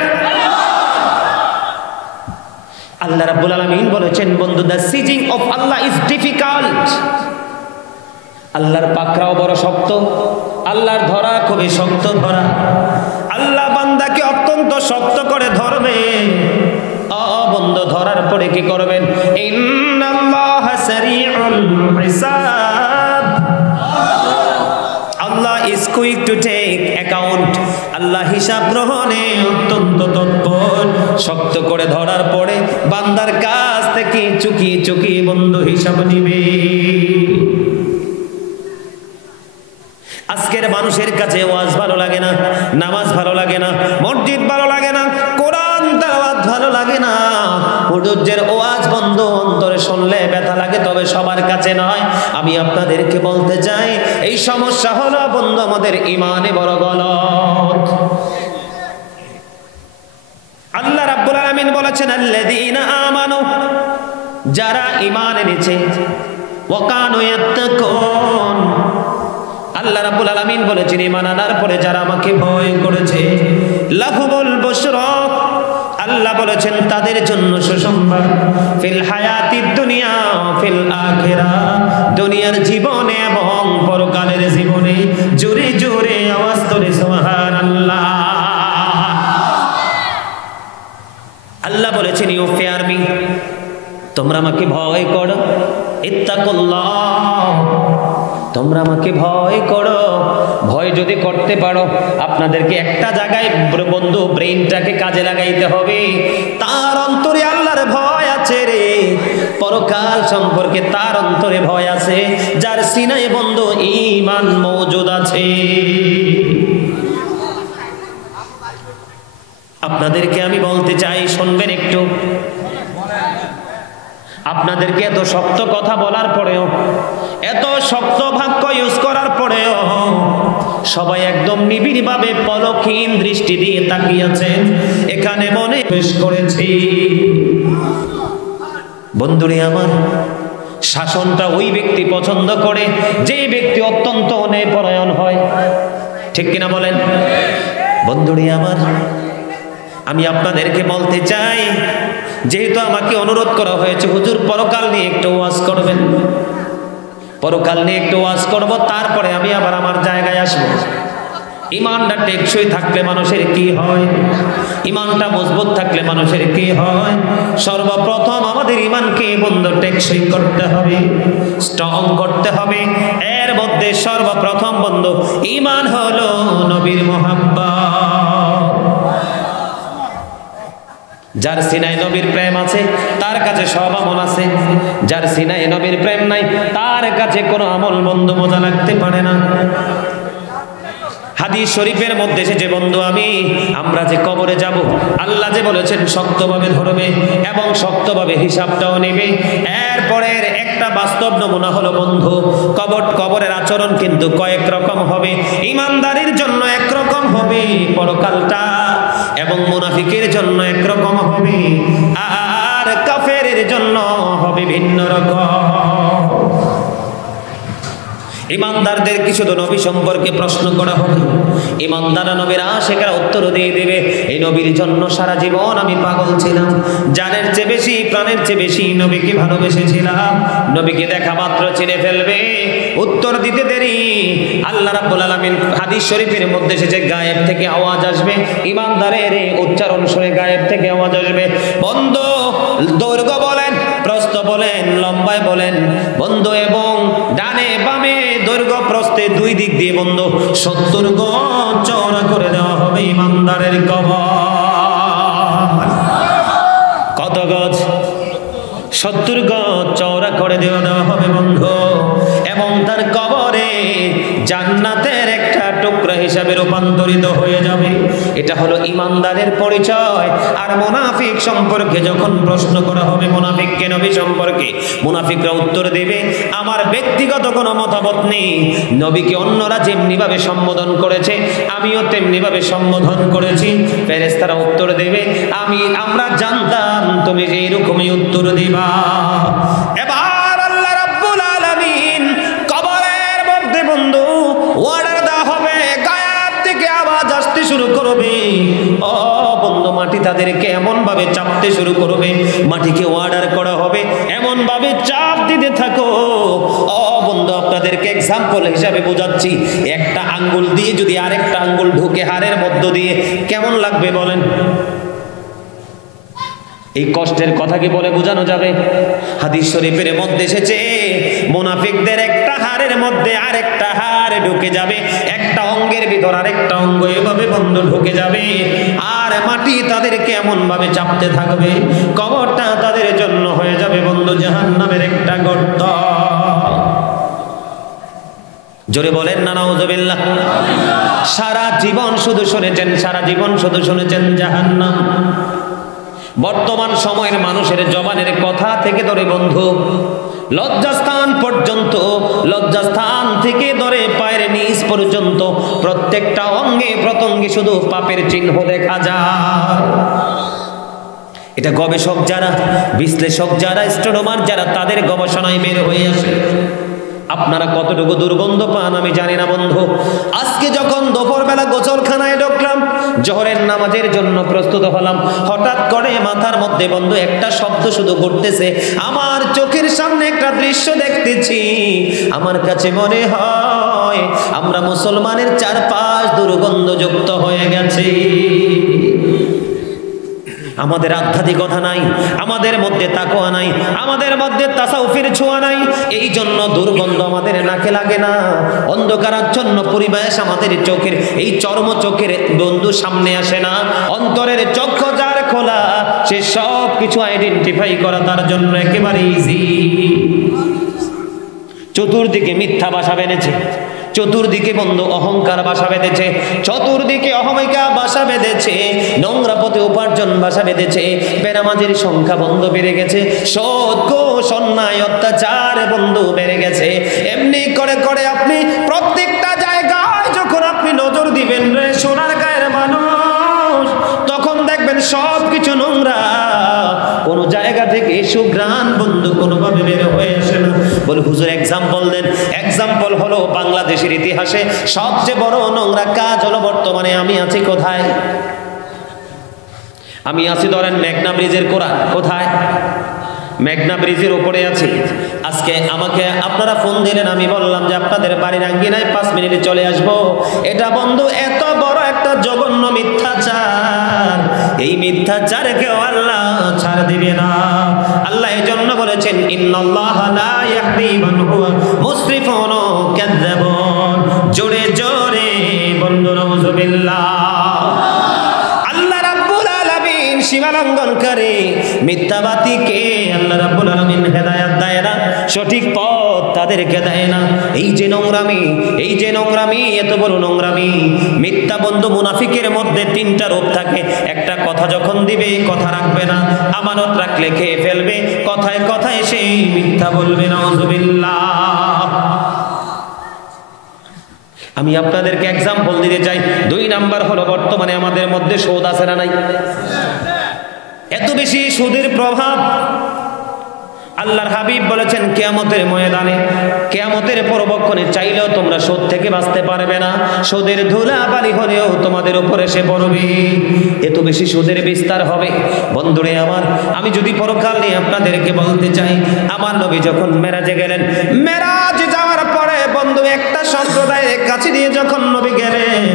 আল্লাহ রাব্বুল আলামিন বলেছেন বন্ধু, the seizing of Allah is difficult. আল্লাহর পাকড়াও বড় শক্ত, আল্লাহর ধরা খুবই শক্ত ধরা। আল্লাহ বান্দাকে অত্যন্ত শক্ত করে ধরবে। বন্ধু ধরার পরে কি করবেন? ইন্নাল্লাহা সারিউল হিসাব, Allah is quick to take account. Allah হিসাব গ্রহণে অত্যন্ত তৎপর। শক্ত করে ধরার পরে বান্দার কাছ থেকে চুকিয়ে চুকিয়ে বন্ধু হিসাব নিবে। আজকের মানুষের কাছে ওয়াজ ভালো লাগে না, নামাজ ভালো লাগে না, মসজিদ ভালো লাগে না, কোরআন তেলাওয়াত ভালো লাগে না, হুজুরের ওয়াজ বন্ধ অন্তরে শুনলে ব্যথা লাগে, তবে সবার কাছে নয়। আমি আপনাদেরকে বলতে চাই এই সমস্যা হলো বন্ধু আমাদের ঈমানে বড় গলত। আল্লাহ রাব্বুল আলামিন বলেছেন আল্লাযীনা আমানু, যারা ঈমান এনেছে, ওয়া কানু ইয়াত্তাকুন, আল্লাহ রাব্বুল আলামিন বলেছেন ঈমান আনার পরে যারা আমাকে ভয় করেছে, লাহুমুল বুশরা, আল্লাহ বলেছেন তাদের জন্য সুসংবাদ, ফিল হায়াতিদ দুনিয়া ফিল আখিরা, দুনিয়ার জীবনে এবং পরকালের জীবনে। জোরে জোরে আওয়াজ করে সুবহানাল্লাহ। আল্লাহ বলেছেন ইউ ফিয়ার মি, তোমরা আমাকে ভয় করো, ইত্তাকুল্লাহ, তোমরা আমাকে ভয় করো। ভয় যদি করতে পারো, আপনাদেরকে একটা জায়গায় বন্ধু ব্রেইনটাকে কাজে লাগাইতে হবে। তার অন্তরে আল্লাহর ভয় আছে রে, পরকাল সম্পর্কে তার অন্তরে ভয় আছে, যার সিনায় বন্ধু ঈমান মওজুদ আছে। আপনাদেরকে আমি বলতে চাই, শুনবেন একটু। আপনাদেরকে এত শক্ত কথা বলার পরেও, এত শক্ত বাক্য ইউজ করার পরেও সবাই একদম নিবিড় ভাবে পলকহীন দৃষ্টি দিয়ে তাকিয়ে আছেন। এখানে মনে বেশ করেছি বন্ধুরে আমার, শাসনটা ওই ব্যক্তি পছন্দ করে যে ব্যক্তি অত্যন্ত ন্যায়পরায়ণ হয়, ঠিক কিনা বলেন? বন্ধুরে আমার, আমি আপনাদেরকে বলতে চাই, যেহেতু আমাকে অনুরোধ করা হয়েছে হুজুর পরকাল নিয়ে একটু ওয়াজ করবেন, পরকাল নিয়ে একটু ওয়াজ করব, তারপরে আমি আবার আমার জায়গায় আসব। ঈমানটা টেকসই থাকলে মানুষের কি হয়? ঈমানটা মজবুত থাকলে মানুষের কি হয়? সর্বপ্রথম আমাদের ঈমানকে বন্ধু টেকসই করতে হবে, স্ট্রং করতে হবে। এর মধ্যে সর্বপ্রথম বন্ধু ঈমান হলো নবীর মুহাব্বত। যার সিনায় নবীর প্রেম আছে তার কাছে সব আমল আছে, যার সিনায় নবীর প্রেম নাই তার কাছে কোনো আমল বন্ধু মজা লাগতে পারে না। হাদিস শরীফের মধ্যে এসেছে বন্ধু, আমরা যে কবরে যাব, আল্লাহ যে বলেছেন শক্তভাবে ধরবে এবং শক্তভাবে হিসাবটাও নেবে। এরপরের একটা বাস্তব নমুনা হলো বন্ধু, কবরের আচরণ কিন্তু কয়েক রকম হবে। ঈমানদারের জন্য একরকম হবে পরকালটা, এবং মুনাফিকের জন্য একরকম হবে, আর কাফেরের জন্য হবে ভিন্ন রকম। ঈমানদারদের কিছু তো নবী সম্পর্কে প্রশ্ন করা হবে, ঈমানদার নবীর আশিকরা উত্তর দিয়ে দেবে, এই নবীর জন্য সারা জীবন আমি পাগল ছিলাম, জানের চেয়ে বেশি প্রাণের চেয়ে বেশি নবীকে ভালোবেসেছিলাম, নবীকে দেখা মাত্র চিনে ফেলবে। উত্তর দিতে দেরি, আল্লাহ রাব্বুল আলামিন হাদিস শরীফের মধ্যে এসেছে গায়েব থেকে আওয়াজ আসবে, ঈমানদারের উচ্চারণ শুনে গায়েব থেকে আওয়াজ আসবে, বন্ধু দৈর্ঘ্য বলেন, প্রস্থ বলেন, লম্বায় বলেন বন্ধু, এবং ডানে বামে দৈর্ঘ্য প্রস্থে দুই দিক দিয়ে বন্ধু 70 গজ চওড়া করে দেওয়া হবে ঈমানদারের কবর। কত গজ? 70 গজ চওড়া করে দেওয়া হবে বন্ধু, এবং তার কবরে জান্নাতের একটা টুকরা হিসাবে রূপান্তরিত হয়ে যাবে। এটা হলো ঈমানদারের পরিচয়। আর মুনাফিক সম্পর্কে যখন প্রশ্ন করা হবে, মুনাফিককে নবী সম্পর্কে, মুনাফিকরা উত্তর দেবে, আমার ব্যক্তিগত কোনো মতামত নেই, নবীকে অন্যরা যেমনি ভাবে সম্বোধন করেছে আমিও তেমনি ভাবে সম্বোধন করেছি। ফেরেশতারা উত্তর দেবে, আমরা জানতাম তুমি যে এরকমই উত্তর দিবা। এবার আল্লাহ রাব্বুল আলামিন কবরের মধ্যে বন্ধু অর্ডার দেওয়া হবে, গায়েব থেকে আওয়াজ আসতে শুরু করবে, ও বন্ধু মাটি তাদেরকে এমন ভাবে চাপতে শুরু করবে, মাটিকে অর্ডার করা হবে এমন ভাবে চাপ দিতে থাকো, ও বন্ধু আপনাদের আপনাদেরকে এক্সাম্পল হিসাবে বোঝাচ্ছি, একটা আঙ্গুল দিয়ে যদি আরেকটা আঙ্গুল ঢুকে হাড়ের মধ্য দিয়ে কেমন লাগবে বলেন? এই কষ্টের কথা কি বলে বোঝানো যাবে? হাদিস শরীফের মধ্যে এসেছে মুনাফিকদের একটা হাড়ের মধ্যে আরেকটা হাড় ঢুকে যাবে, একটা অঙ্গের ভিতর আরেকটা অঙ্গ এভাবে বন্ধ ঢুকে যাবে, আর মাটি তাদেরকে এমন ভাবে চাপতে থাকবে, কবরটা তাদের জন্য হয়ে যাবে বন্ধু জাহান্নামের একটা গর্ত। জোরে বলেন না নাউযুবিল্লাহ। সারা জীবন শুধু শুনেছেন জাহান্নাম। বর্তমান সময়ের মানুষের জবানের কথা থেকে ধরে বন্ধু লজ্জাস্থান পর্যন্ত, লজ্জাস্থান থেকে ধরে পায়ের নিচ পর্যন্ত প্রত্যেকটা অঙ্গে প্রত্যঙ্গে শুধু পাপের চিহ্ন দেখা যায়। এটা গবেষক যারা, বিশ্লেষক যারা, স্ট্রোনোমার যারা, তাদের গবেষণায় বের হয়ে আসে। আপনারা কতটুকু দুর্গন্ধ পান আমি জানি না বন্ধু। আজকে যখন দুপুরবেলা গোসলখানায় ঢুকলাম, জোহরের নামাজের জন্য প্রস্তুত হলাম, হঠাৎ করে মাথার মধ্যে বন্ধু একটা শব্দ শুধু ঘুরতেছে, আমার চোখের সামনে একটা দৃশ্য দেখতেছি। আমার কাছে মনে হয় আমরা মুসলমানের চারপাশ দুর্গন্ধযুক্ত হয়ে গেছে। আমাদের আধ্যাত্মিকতা নাই, আমাদের মধ্যে তাকওয়া নাই, আমাদের মধ্যে তাসাউফের ছোঁয়া নাই, এই জন্য দুর্গন্ধ আমাদের নাকে লাগে না। অন্ধকারাচ্ছন্ন পরিবেশ আমাদের চোখের, এই চর্ম চোখের বন্ধু সামনে আসে না। অন্তরের চক্ষু যার খোলা, সে সব কিছু আইডেন্টিফাই করা তার জন্য একেবারে ইজি। চতুর্দিকে মিথ্যা বাসা বেঁধেছে, চতুর্দিকে বন্ধু অহংকার বাসা বেঁধেছে, চতুর্দিকে অহমিকা বাসা বেঁধেছে, নোংরা পথে উপার্জন বাসা বেঁধেছে, বেনামাজির সংখ্যা বন্ধু বেড়ে গেছে, সুদ ঘুষ অন্যায় অত্যাচার বন্ধু বেড়ে গেছে। এমনি করে করে আপনি প্রত্যেকটা জায়গায় যখন আপনি নজর দিবেন রে সোনার গায়ের মানুষ, তখন দেখবেন সব কিছু নোংরা, কোন জায়গা থেকে সুঘ্রাণ বন্ধু কোনোভাবে বের হয়ে আসে না। বলে হুজুর এক্সাম্পল দেন। এক্সাম্পল হলো বাংলাদেশের ইতিহাসে সবচেয়ে বড় নোংরা কাজ হলো বর্তমানে আমি আছি কোথায়? আমি আছি ধরেন মেঘনা ব্রিজের কোথায়? মেঘনা ব্রিজের উপরে আছি। আজকে আমাকে আপনারা ফোন দিলেন, আমি বললাম যে আপনাদের বাড়ির আঙ্গিনায় 5 মিনিটে চলে আসবো। এটা বন্ধু এত বড় একটা জঘন্য মিথ্যাচার, এই মিথ্যাচারকে আল্লাহ ছাড় দিবে না। আল্লাহ এজন্য বলেছেন ইন্নাল্লাহা লা ইয়াহদি মান হুয়া মুসরিফুন কাযাবুন। জোরে জোরে বন্ধু নাউযুবিল্লাহ। সীমা লঙ্ঘন করে মিথ্যাবাদীকে আল্লাহ রাব্বুল আলামিন হেদায়েত দেয় না, সঠিক পথ তাদেরকে দেয় না। এই যে নোংরামি, এত বড় নোংরামি। মিথ্যা বন্ধু মুনাফিকের মধ্যে 3টা রূপ থাকে। একটা কথা যখন দিবে কথা রাখবে না, আমানত রাখলে খেয়ে ফেলবে, কথায় কথায় সে মিথ্যা বলবে। নাউযুবিল্লাহ। আমি আপনাদেরকে এক্সাম্পল দিতে চাই। 2 নাম্বার হলো বর্তমানে আমাদের মধ্যে সুদ আছে না নাই? এত বেশি সুদের প্রভাব। আল্লাহর হাবিব বলেছেন কিয়ামতের ময়দানে, কিয়ামতের পরবক্ষণে চাইলেও তোমরা সুদ থেকে বাঁচতে পারবে না। সুদের ধুলাবালি হলেও তোমাদের উপরে এসে পড়বে। এত বেশি সুদের বিস্তার হবে বন্ধুরে আমার। আমি যদি পরকাল নিয়ে আপনাদেরকে বলতে চাই, আমার নবী যখন মেরাজে গেলেন, মেরাজ যাওয়ার পরে বন্ধু একটা সম্প্রদায়ের কাছে দিয়ে যখন নবী গেলেন,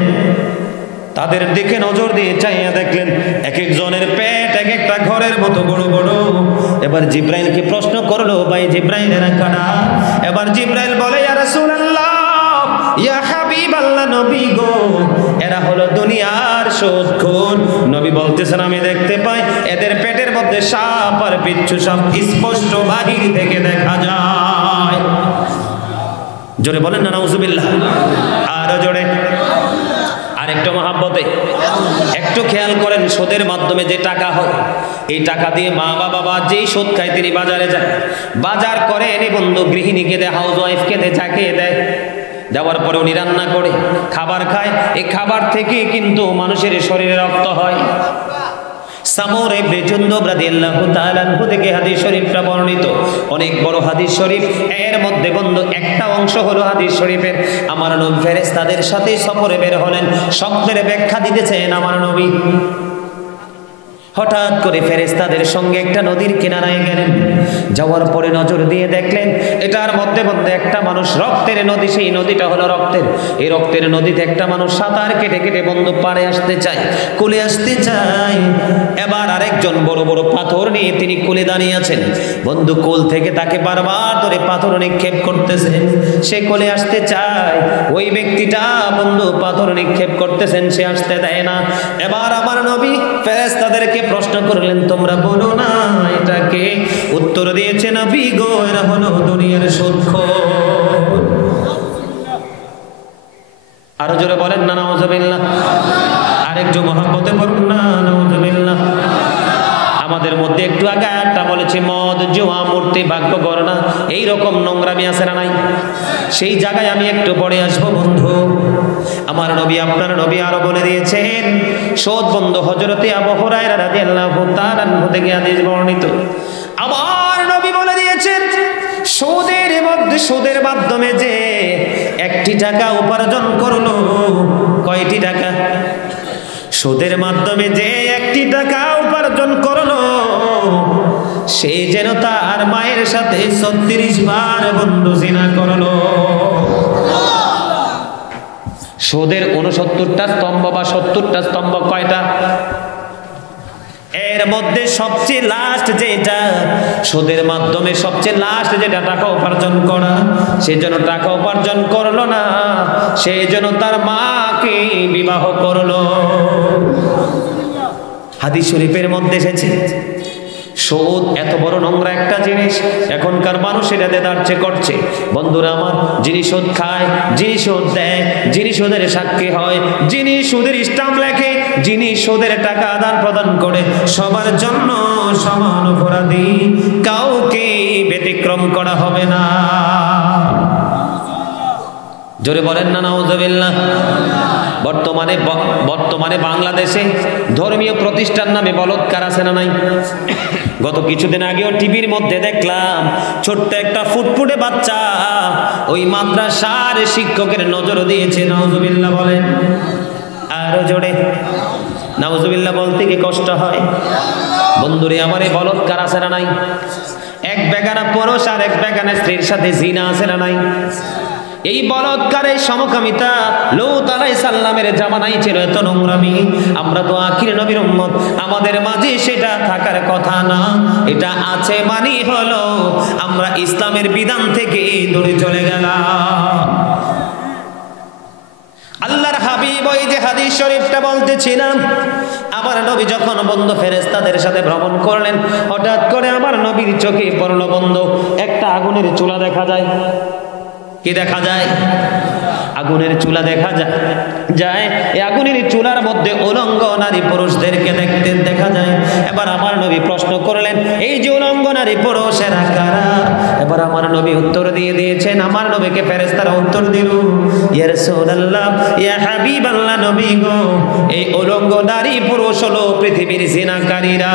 তাদের দিকে নজর দিয়ে চাইয়া দেখলেন এক একজনের পেট এক একটা ঘরের মতো বড় বড়। এবার জিব্রাইলকে প্রশ্ন করলো, ভাই জিব্রাইল এরা কারা? এবার জিব্রাইল বলে, ইয়া রাসূলুল্লাহ, ইয়া হাবিবাল্লাহ, নবী গো, এরা হলো দুনিয়ার সুদখোর। নবী বলতেছেন, আমি দেখতে পাই এদের পেটের মধ্যে সাপ আর বিচ্ছু সব স্পষ্ট বাহির থেকে দেখা যায়। জোরে বলেন না নাউযুবিল্লাহ। আরো জোরে, আরেকটু মহাব্বতে একটু খেয়াল করেন। সুদের মাধ্যমে যে টাকা হয়, এই টাকা দিয়ে মা বাবা যেই সুদ খায় তিনি বাজারে যায়, বাজার করে এনে বন্ধু গৃহিণীকে দেয়, হাউস ওয়াইফকে দেয়, চাকে দেয়। দেওয়ার পরে উনি রান্না করে খাবার খায়। এই খাবার থেকে কিন্তু মানুষের শরীরে রক্ত হয়। সামরে ইবনে জুনদুব রাদিয়াল্লাহু তাআলা আনহু থেকে হাদিস শরীফটা বর্ণিত, অনেক বড় হাদিস শরীফ। এর মধ্যে বন্ধু একটা অংশ হলো হাদিস শরীফের, আমার নবী ফেরেশতাদের সাথে সফরে বের হলেন, স্বপ্নের ব্যাখ্যা দিতেছেন আমার নবী। হঠাৎ করে ফেরেশতাদের সঙ্গে একটা নদীর কিনারায় গেলেন। যাওয়ার পরে নজর দিয়ে দেখলেন এটার মধ্যে মধ্যে একটা মানুষ, রক্তের নদী, সেই নদীটা হলো রক্তের। এই রক্তের নদীতে একটা মানুষ সাঁতার কেটে কেটে বন্ধু পাড়ে আসতে চায়, কোলে আসতে চায়। এবার আরেকজন বড় বড় পাথর নিয়ে তিনি কোলে দাঁড়িয়ে আছেন। বন্ধু কোল থেকে তাকে বারবার ধরে পাথর নিক্ষেপ করতেছেন, সে কোলে আসতে চায়। ওই ব্যক্তিটা বন্ধু পাথর নিক্ষেপ করতেছেন, সে আসতে দেয় না। এবার আমার নবী ফেরেশতাদেরকে প্রশ্ন করলেন, তোমরা বলো না এটাকে? উত্তর দিয়েছে, নবী গো, এরা হলো দুনিয়ার সুদখোর। আরো জোরে বলেন না নাউজুবিল্লাহ। আরেকটু মহব্বতে বলুন না নাউজুবিল্লাহ। আমাদের মধ্যে একটু আগে একটা বলেছি, মদ, জুয়া, মূর্তি, ভাগ্য গণনা, এইরকম নোংরামি আছে না নাই? সেই জায়গায় আমি একটু পরে আসবো বন্ধু। আমার নবী, আপনার নবী আরো বলে দিয়েছেন, সুদ বন্ধ। হযরতে আবু হুরায়রা রাদিয়াল্লাহু তাআলা আনহু থেকে হাদিস বর্ণিত, আমার নবী বলে দিয়েছেন, সুদের মাধ্যমে যে 1টি টাকা উপার্জন করলো, কয়টি টাকা? সুদের মাধ্যমে যে 1টি টাকা উপার্জন করলো, সে যেন তার মায়ের সাথে 36 বার বন্ধু জিনা করলো। সুদের 69টা স্তম্ভ বা 70টা স্তম্ভ কয়টা? এর মধ্যে সবচেয়ে লাস্ট যেটা, সুদের মাধ্যমে সবচেয়ে লাস্ট যেটা টাকা উপার্জন করা, সে যেন টাকা উপার্জন করলো না, সে যেন তার মাকে বিবাহ করলো। হাদিস শরীফের মধ্যে এসেছে। সুদ এত বড় নোংরা একটা জিনিস, এখনকার মানুষ এটা দেদারচে করছে। বন্ধুরা আমার, যিনি সুদ খায়, যিনি সুদ দেয়, যিনি সুদের সাক্ষী হয়, যিনি সুদের স্টাম্প লেখে, যিনি সুদের টাকা আদান প্রদান করে, সবার জন্য সমান অপরাধী, কাউকে ব্যতিক্রম করা হবে না। জোরে বলেন না নাউজুবিল্লাহ। বর্তমানে বাংলাদেশে ধর্মীয় প্রতিষ্ঠান নামে বলৎকার আছে না নাই? গত কিছুদিন আগেও টিভির মধ্যে দেখলাম, ছোট্ট একটা ফুটফুটে বাচ্চা ওই মাদ্রাসার শিক্ষকের নজর দিয়েছে। নাউজুবিল্লাহ বলেন। আরো জোরে নাউজুবিল্লাহ বলতে কি কষ্ট হয়? বন্ধুরে আমার, এই বলৎকার আছে না নাই? এক বেগানা পুরুষ আর এক বেগানা স্ত্রীর সাথে জিনা আছে না নাই? এই বলৎকারের সমকামিতা লূত আলাইহিস সালামের জামানায় ছিল এত নোংরামি। আমরা তো আখির নবীর উম্মত, আমাদের মাঝে সেটা থাকার কথা না। এটা আছে মানে হলো আমরা ইসলামের বিধান থেকে দূরে চলে গেলাম। আল্লাহর হাবিব ওই যে হাদিস শরীফটা বলতেছিলাম, আমার নবী যখন বন্ধ ফেরেশতাদের সাথে ভ্রমণ করলেন, হঠাৎ করে আমার নবীর চোখে পড়লো বন্ধ একটা আগুনের চুলা দেখা যায়। কি দেখা যায়? আগুনের চুলা দেখা যায়। এই আগুনের চুলার মধ্যে উলঙ্গ নারী পুরুষদেরকে দেখতে দেখা যায়। এবার আমার নবী প্রশ্ন করলেন, এই যে উলঙ্গ নারী পুরুষেরা কারা? এবার আমার নবী উত্তর দিয়ে দিয়েছেন। আমার নবীকে ফেরেশতারা উত্তর দিল, ইয়া রাসূলুল্লাহ, ইয়া হাবিবাল্লাহ, নবী গো, এই উলঙ্গ নারী পুরুষ হলো পৃথিবীর জিনাকারীরা।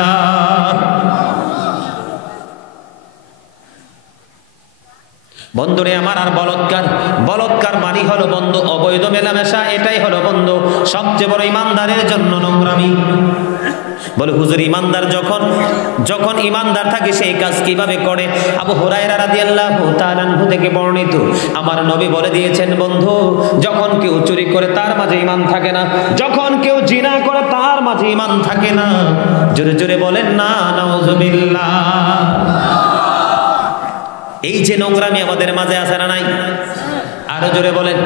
বন্ধুরে আমার, আর বলৎকার মানি হলো বন্ধু অবৈধ মেলামেশা। এটাই হলো বন্ধু সবচেয়ে বড় ইমানদারের জন্য নোংরামি। বলে হুজুর, ইমানদার যখন ইমানদার থাকে সেই কাজ কিভাবে করে? আবু হুরায়রা রাদিয়াল্লাহু তাআলা আনহু থেকে বর্ণিত, আমার নবী বলে দিয়েছেন, বন্ধু যখন কেউ চুরি করে তার মাঝে ঈমান থাকে না, যখন কেউ জিনা করে তার মাঝে ঈমান থাকে না। জোরে জোরে বলেন না নাউজুবিল্লাহ। এই যে নোংরামি আমাদের মাঝে আছে না নাই? আরো জোরে বলেন।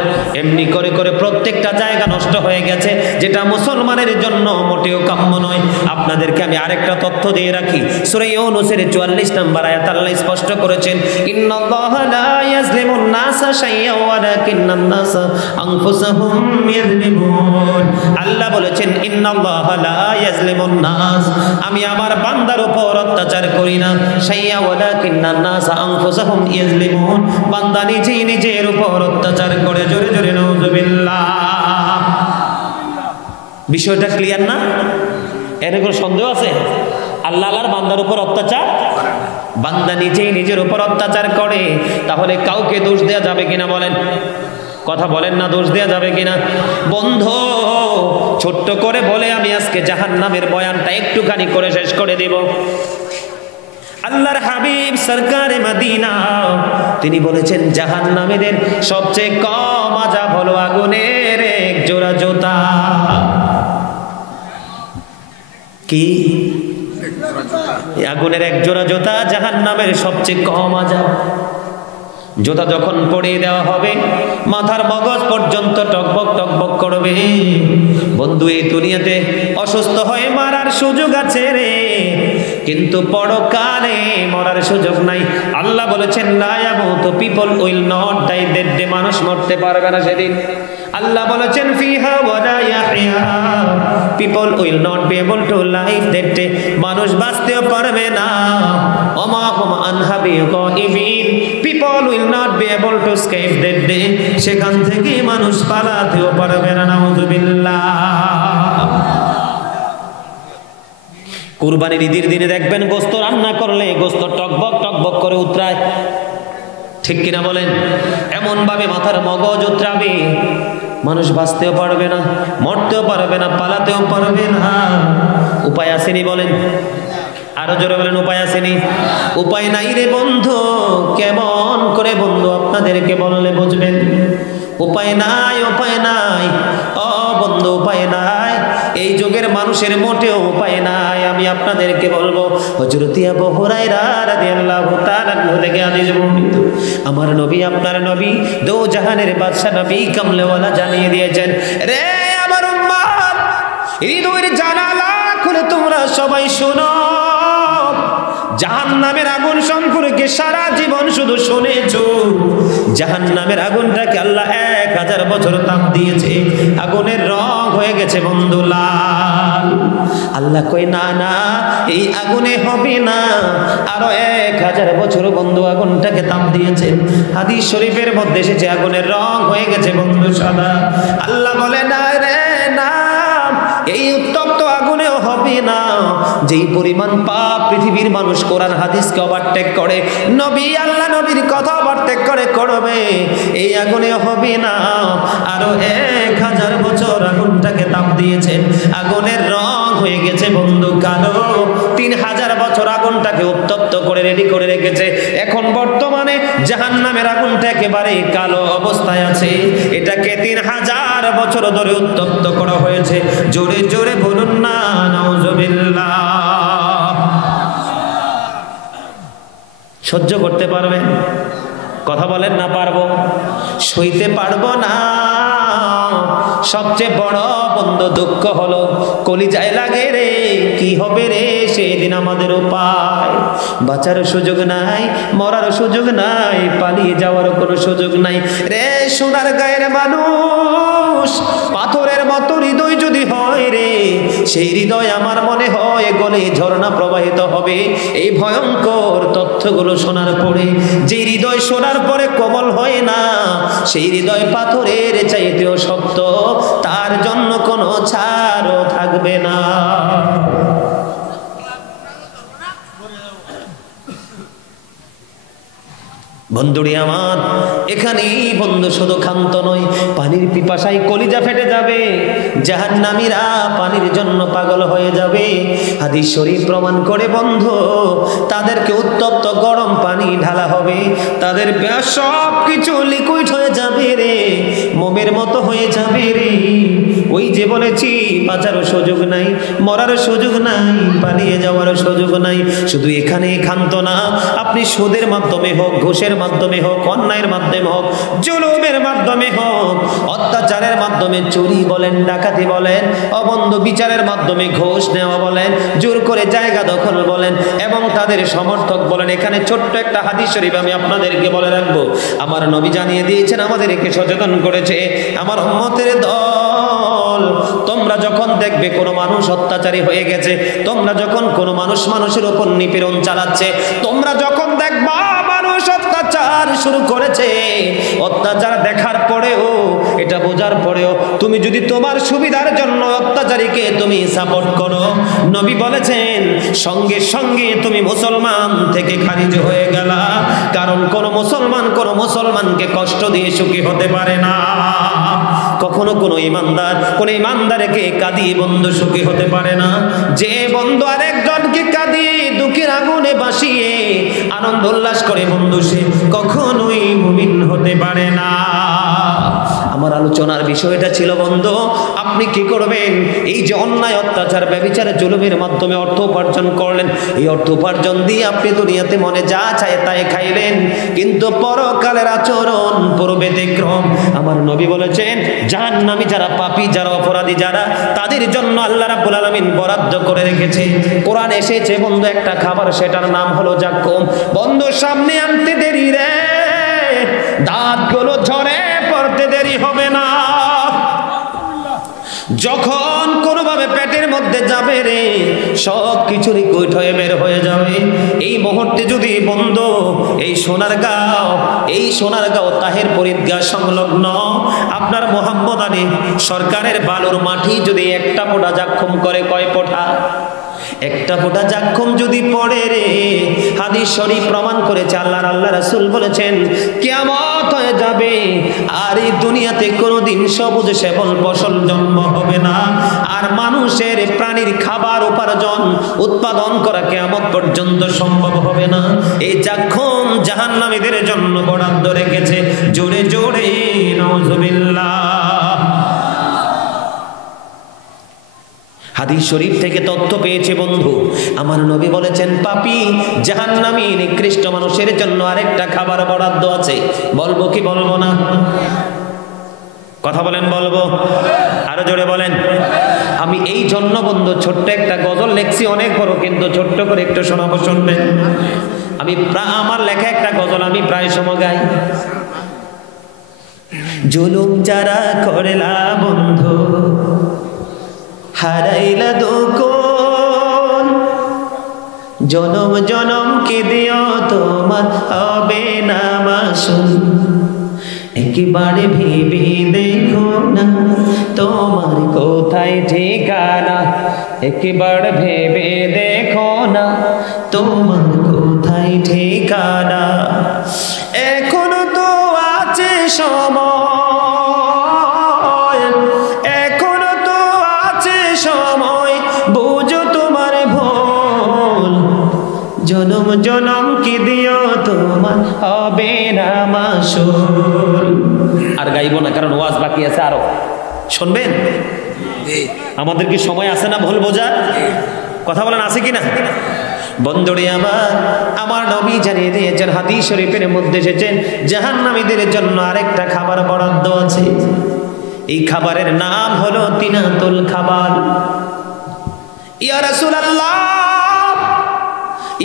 এমনি করে করে প্রত্যেকটা জায়গা নষ্ট হয়ে গেছে, যেটা মুসলমানের জন্য মোটেও কাম্য নয়। আপনাদেরকে আমি আরেকটা তথ্য দিয়ে রাখি। সূরা ইউনূসের 44 নম্বর আয়াত আল্লাহ স্পষ্ট করেছেন, ইন্নাল্লাহা লা ইয়াজলিমুন নাসা শাইয়্যান ওয়ালাকিন্নান নাসা আনফুসাহুম ইয়াজলিমুন। আল্লাহ বলেছেন, ইন্নাল্লাহা লা ইয়াজলিমুন নাস, আমি আমার বান্দার উপর অত্যাচার করি না। শাইয়্যান ওয়ালাকিন্নান নাসা আনফুসাহুম ইয়াজলিমুন, বান্দা নিজেই নিজের উপর অত্যাচার করে। জোরে জোরে নাউজুবিল্লাহ। বিষয়টা ক্লিয়ার না? এর কোনো সন্দেহ আছে? আল্লাহর বান্দার উপর অত্যাচার, বান্দা নিজেই নিজের উপর অত্যাচার করে। তাহলে কাউকে দোষ দেওয়া যাবে কিনা বলেন? কথা বলেন না, দোষ দেওয়া যাবে কিনা? বন্ধু ছোট্ট করে বলে আমি আজকে জাহান্নামের বয়ানটা একটুখানি করে শেষ করে দেব। আল্লাহর হাবিব সরকারে মদিনা তিনি বলেছেন জাহান্নামীদের সবচেয়ে কম আযাব হলো আগুনের এক জোড়া জুতা। কি? আগুনের এক জোড়া জুতা জাহান্নামের সবচেয়ে কম আযাব। জুতা যখন পরিয়ে দেওয়া হবে মাথার মগজ পর্যন্ত টকবক টকবক করবে। বন্ধু, এই দুনিয়াতে অসুস্থ হয়ে মারার সুযোগ আছে রে, কিন্তু পরকালে মরার সুযোগ নাই। আল্লাহ বলেছেন লা ইয়ামুতু, people will not die, that day, মানুষ মরতে পারবে না সেদিন। আল্লাহ বলেছেন ফিহা ওয়া লা ইয়াহইয়া, people will not be able to live, that day, মানুষ বাঁচতেও পারবে না। ওমা হুম আনহা বিগাইবিন, people will not be able to escape that day, সেখান থেকে মানুষ পালাতেও পারবে না। নাউযুবিল্লাহ। কুরবানির ঈদের দিনে দেখবেন গোশত রান্না করলে গোশত টকবক টকবক করে উতরায়, ঠিক কিনা বলেন? এমন ভাবে মাথার মগজ উতরাবে মানুষ বাঁচতেও পারবে না, মরতেও পারবে না, পালাতেও পারবে না। উপায় আসেনি বলেন? আরো জোরে বলেন, উপায় আসেনি? উপায় নাই রে বন্ধু। কেমন করে বন্ধু আপনাদেরকে বললে বুঝবেন? উপায় নাই, উপায় নাই। ও বন্ধু, উপায় নাই। এই যুগের মানুষের মোটেও উপায় নাই। আমি আপনাদেরকে বলবো, হযরত আবু হুরায়রা রাদিয়াল্লাহু তাআলা থেকে হাদিস বর্ণিত, আমার নবী, আপনার নবী, দো জাহানের বাদশা নবী কামলেওয়ালা জানিয়ে দিয়েছেন, রে আমার উম্মত, হৃদয়ের জানালা খুলে তোমরা সবাই শোনো। জাহান্নামের আগুন সম্পর্কে সারা জীবন শুধু শুনেছো। জাহান্নামের আগুনটাকে আল্লাহ 1000 বছর তাপ দিয়েছে, আগুনের রং হয়ে গেছে বন্ধু লাল। আল্লাহ কই না না, এই আগুনে হবে না, আরো 1000 বছর বন্ধু আগুনটাকে তাপ দিয়েছে। হাদিস শরীফের মধ্যে এসেছে আগুনের রং হয়ে গেছে বন্ধু সাদা। আল্লাহ বলে না রে না, এই উত্তপ্ত আগুনেও হবে না। যেই পরিমাণ পাপ পৃথিবীর মানুষ কোরআন হাদিসকে ওভারটেক করে, নবী আল্লাহ নবীর কথা ওভারটেক করে করবে, এই আগুনেও হবে না। আরো 1000 বছর আগুনটাকে তাপ দিয়েছেন, আগুনের রং হয়ে গেছে বন্ধু কালো। 3000 বছর আগুনটাকে উত্তপ্ত করে রেডি করে রেখেছে। এখন বর্তমানে জাহান্নামের আগুনটা একেবারে কালো অবস্থায় আছে। এটাকে 3000 বছর ধরে উত্তপ্ত করা হয়েছে। জোরে জোরে বলুন না নাউযুবিল্লাহ। সহ্য করতে পারবেন? কথা বলেন না পারবো, সইতে পারবো না। সবচেয়ে বড় বন্ধু দুঃখ হলো কলিজায় লাগে রে, কি হবে রে সেদিন আমাদের উপায়? বাঁচার সুযোগ নাই, মরার সুযোগ নাই, পালিয়ে যাওয়ার কোনো সুযোগ নাই রে। সোনার গায়ের মানুষ, পাথরের মতো হৃদয় যদি হয় রে, সেই হৃদয় আমার মনে হয় গলে ঝর্ণা প্রবাহিত হবে। এই ভয়ঙ্কর তথ্যগুলো শোনার পরে, যে হৃদয় শোনার পরে কোমল হয় না, সেই হৃদয় পাথরের চাইতেও শক্ত, তার জন্য কোনো ছাড়ও থাকবে না। বন্ধুরি আমার, এখানেই বন্ধু শুধু ক্ষান্ত নয়, পানির পিপাসায় কলিজা ফেটে যাবে। জাহান্নামীরা পানির জন্য পাগল হয়ে যাবে। হাদিস শরীফ প্রমাণ করে বন্ধু, তাদেরকে উত্তপ্ত গরম পানি ঢালা হবে, তাদের সব কিছু লিকুইড হয়ে যাবে রে, মোমের মতো হয়ে যাবে রে। ওই যে বলেছি, বাঁচার সুযোগ নাই, মরার সুযোগ নাই, পালিয়ে যাওয়ার সুযোগ নাই। শুধু এখানে ক্ষান্ত না, আপনি সুদের মাধ্যমে হোক, ঘুষের মাধ্যমে হোক, অন্যায়ের মাধ্যমে হোক, জুলুমের মাধ্যমে হোক, অত্যাচারের মাধ্যমে, চুরি বলেন, ডাকাতি বলেন, অবন্ধ বিচারের মাধ্যমে ঘুষ নেওয়া বলেন, জোর করে জায়গা দখল বলেন, এবং তাদের সমর্থক বলেন। এখানে ছোট্ট একটা হাদিস শরীফ আমি আপনাদেরকে বলে রাখবো। আমার নবী জানিয়ে দিয়েছেন, আমাদেরকে সচেতন করেছে, আমার উম্মতের দল, তোমরা যখন দেখবে কোনো মানুষ অত্যাচারী হয়ে গেছে, তোমরা যখন কোনো মানুষ মানুষের উপর নিপীড়ন চালাচ্ছে, তোমরা যখন দেখবা মানুষ অত্যাচার শুরু করেছে, অত্যাচার দেখার পরেও, এটা বোঝার পরেও তুমি যদি তোমার সুবিধার জন্য অত্যাচারীকে তুমি সাপোর্ট করো, নবী বলেছেন সঙ্গে সঙ্গে তুমি মুসলমান থেকে খারিজ হয়ে গেলা। কারণ কোন মুসলমানকে কষ্ট দিয়ে সুখী হতে পারে না। কখনো কোনো ইমানদারকে কাঁদিয়ে বন্ধু সুখী হতে পারে না। যে বন্ধু আরেকজনকে কাঁদিয়ে দুঃখের আগুনে বাসিয়ে আনন্দ উল্লাস করে বন্ধু, সে কখনোই মুমিন হতে পারে না। আমার আলোচনার বিষয়টা ছিল বন্ধু, আপনি কি করবেন? এই যে অন্যায়, অত্যাচার, ব্যভিচার, জুলুমের মাধ্যমে অর্থ উপার্জন করলেন, এই অর্থ উপার্জন দিয়ে আপনি দুনিয়াতে মনে যা চায় তাই খাইলেন, কিন্তু পরকালের আচরণ পুরো ব্যতিক্রম। আমার নবী বলেছেন, জাহান্নামী যারা, পাপী যারা, অপরাধী যারা, তাদের জন্য আল্লাহ রাব্বুল আলামিন বরাদ্দ করে রেখেছে। কোরআন এসেছে বন্ধু একটা খাবার, সেটার নাম হলো জাক্কুম। বন্ধু সামনে আনতে দেরি রে, দাঁতগুলো ঝরে পড়তে দেরি হবে না। যখন কোনোভাবে পেটের মধ্যে যাবে রে, সব কিছুরই কুইট হয়ে বের হয়ে যাবে। এই মুহূর্তে যদি বন্ধু এই সোনারগাঁও তাহেরপুর ঈদগাহ সংলগ্ন আপনার মোহাম্মদ আলী সরকারের বালুর মাটি যদি একটা ফোঁটা জাক্কুম করে, কয় ফোঁটা? একটা ফোঁটা জাক্কুম যদি পড়ে রে, হাদিস শরীফ প্রমাণ করেছে, আল্লাহ রাসূল বলেছেন কিয়ামত হয়ে যাবে, আর এই দুনিয়াতে কোনোদিন সবুজ শ্যামল ফসল জন্ম হবে না, আর মানুষের প্রাণীর খাবার উপার্জন উৎপাদন করা কিয়ামত পর্যন্ত সম্ভব হবে না। এই জাক্কুম জাহান্নামীদের জন্য বরাদ্দ রেখেছে। জোরে জোরে নাউজুবিল্লাহ। হাদিস শরীফ থেকে তথ্য পেয়েছে বন্ধু, আমার নবী বলেছেন পাপী জাহান্নামী নিকৃষ্ট মানুষের জন্য আরেকটা খাবার বরাদ্দ আছে। বলবো কি বলবো না? কথা বলেন, বলবো? আরো জোরে বলেন। আমি এই জন্য বন্ধু ছোট্ট একটা গজল লেখছি, অনেক বড়, কিন্তু ছোট্ট করে একটু শোনাবো, শুনবেন। আমার লেখা একটা গজল আমি প্রায় সময় গাই। জুলুম যারা করলা বন্ধু, হারাইলা দুকুন, জনম জনম কে দিও তোমার হবে না মাসুল। একবারে ভেবে দেখো না তোমার কোথায় ঠিকানা, একবার ভেবে দেখো না তোমার কোথায় ঠিকানা। এখনো তো আছে সময়, এখনো তো আছে সময়, বুঝো তোমার ভুল। জনম জনম কি দিও তোমার হবে না মাসুল। আর গাইব না, কারণ ওয়াজ বাকি আছে আরো, শুনবেন? আমাদের কি সময় আছে না ভুল বোঝার? কথা বলেন, আছে কিনা? বন্ধুরে আমার নবী জানিয়ে দিয়েছেন, হাদিস শরীফের মধ্যে এসেছেন, জাহান্নামীদের জন্য আরেকটা খাবার বরাদ্দ আছে। এই খাবারের নাম হলো তিনাতুল খাবার। ইয়া রাসূলুল্লাহ,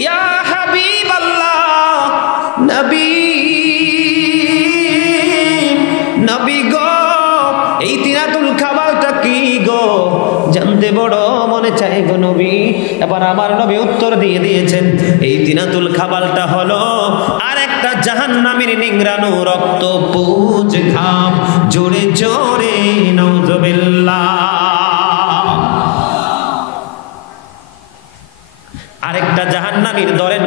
ইয়া হাবিবাল্লাহ, নবী গো, এই তিনাতুল খাবারটা কি গো? জানতে বড় মনে চাই গো নবী। এবার আমার নবী উত্তর দিয়ে দিয়েছেন, এই তিনাতুল খাবারটা হলো আরেকটা জাহান্নামীর নিংড়ানো রক্ত পুজ ঘাম। জোরে জোরে নাউজুবিল্লাহ। আরেকটা জাহান্নামীর দরেন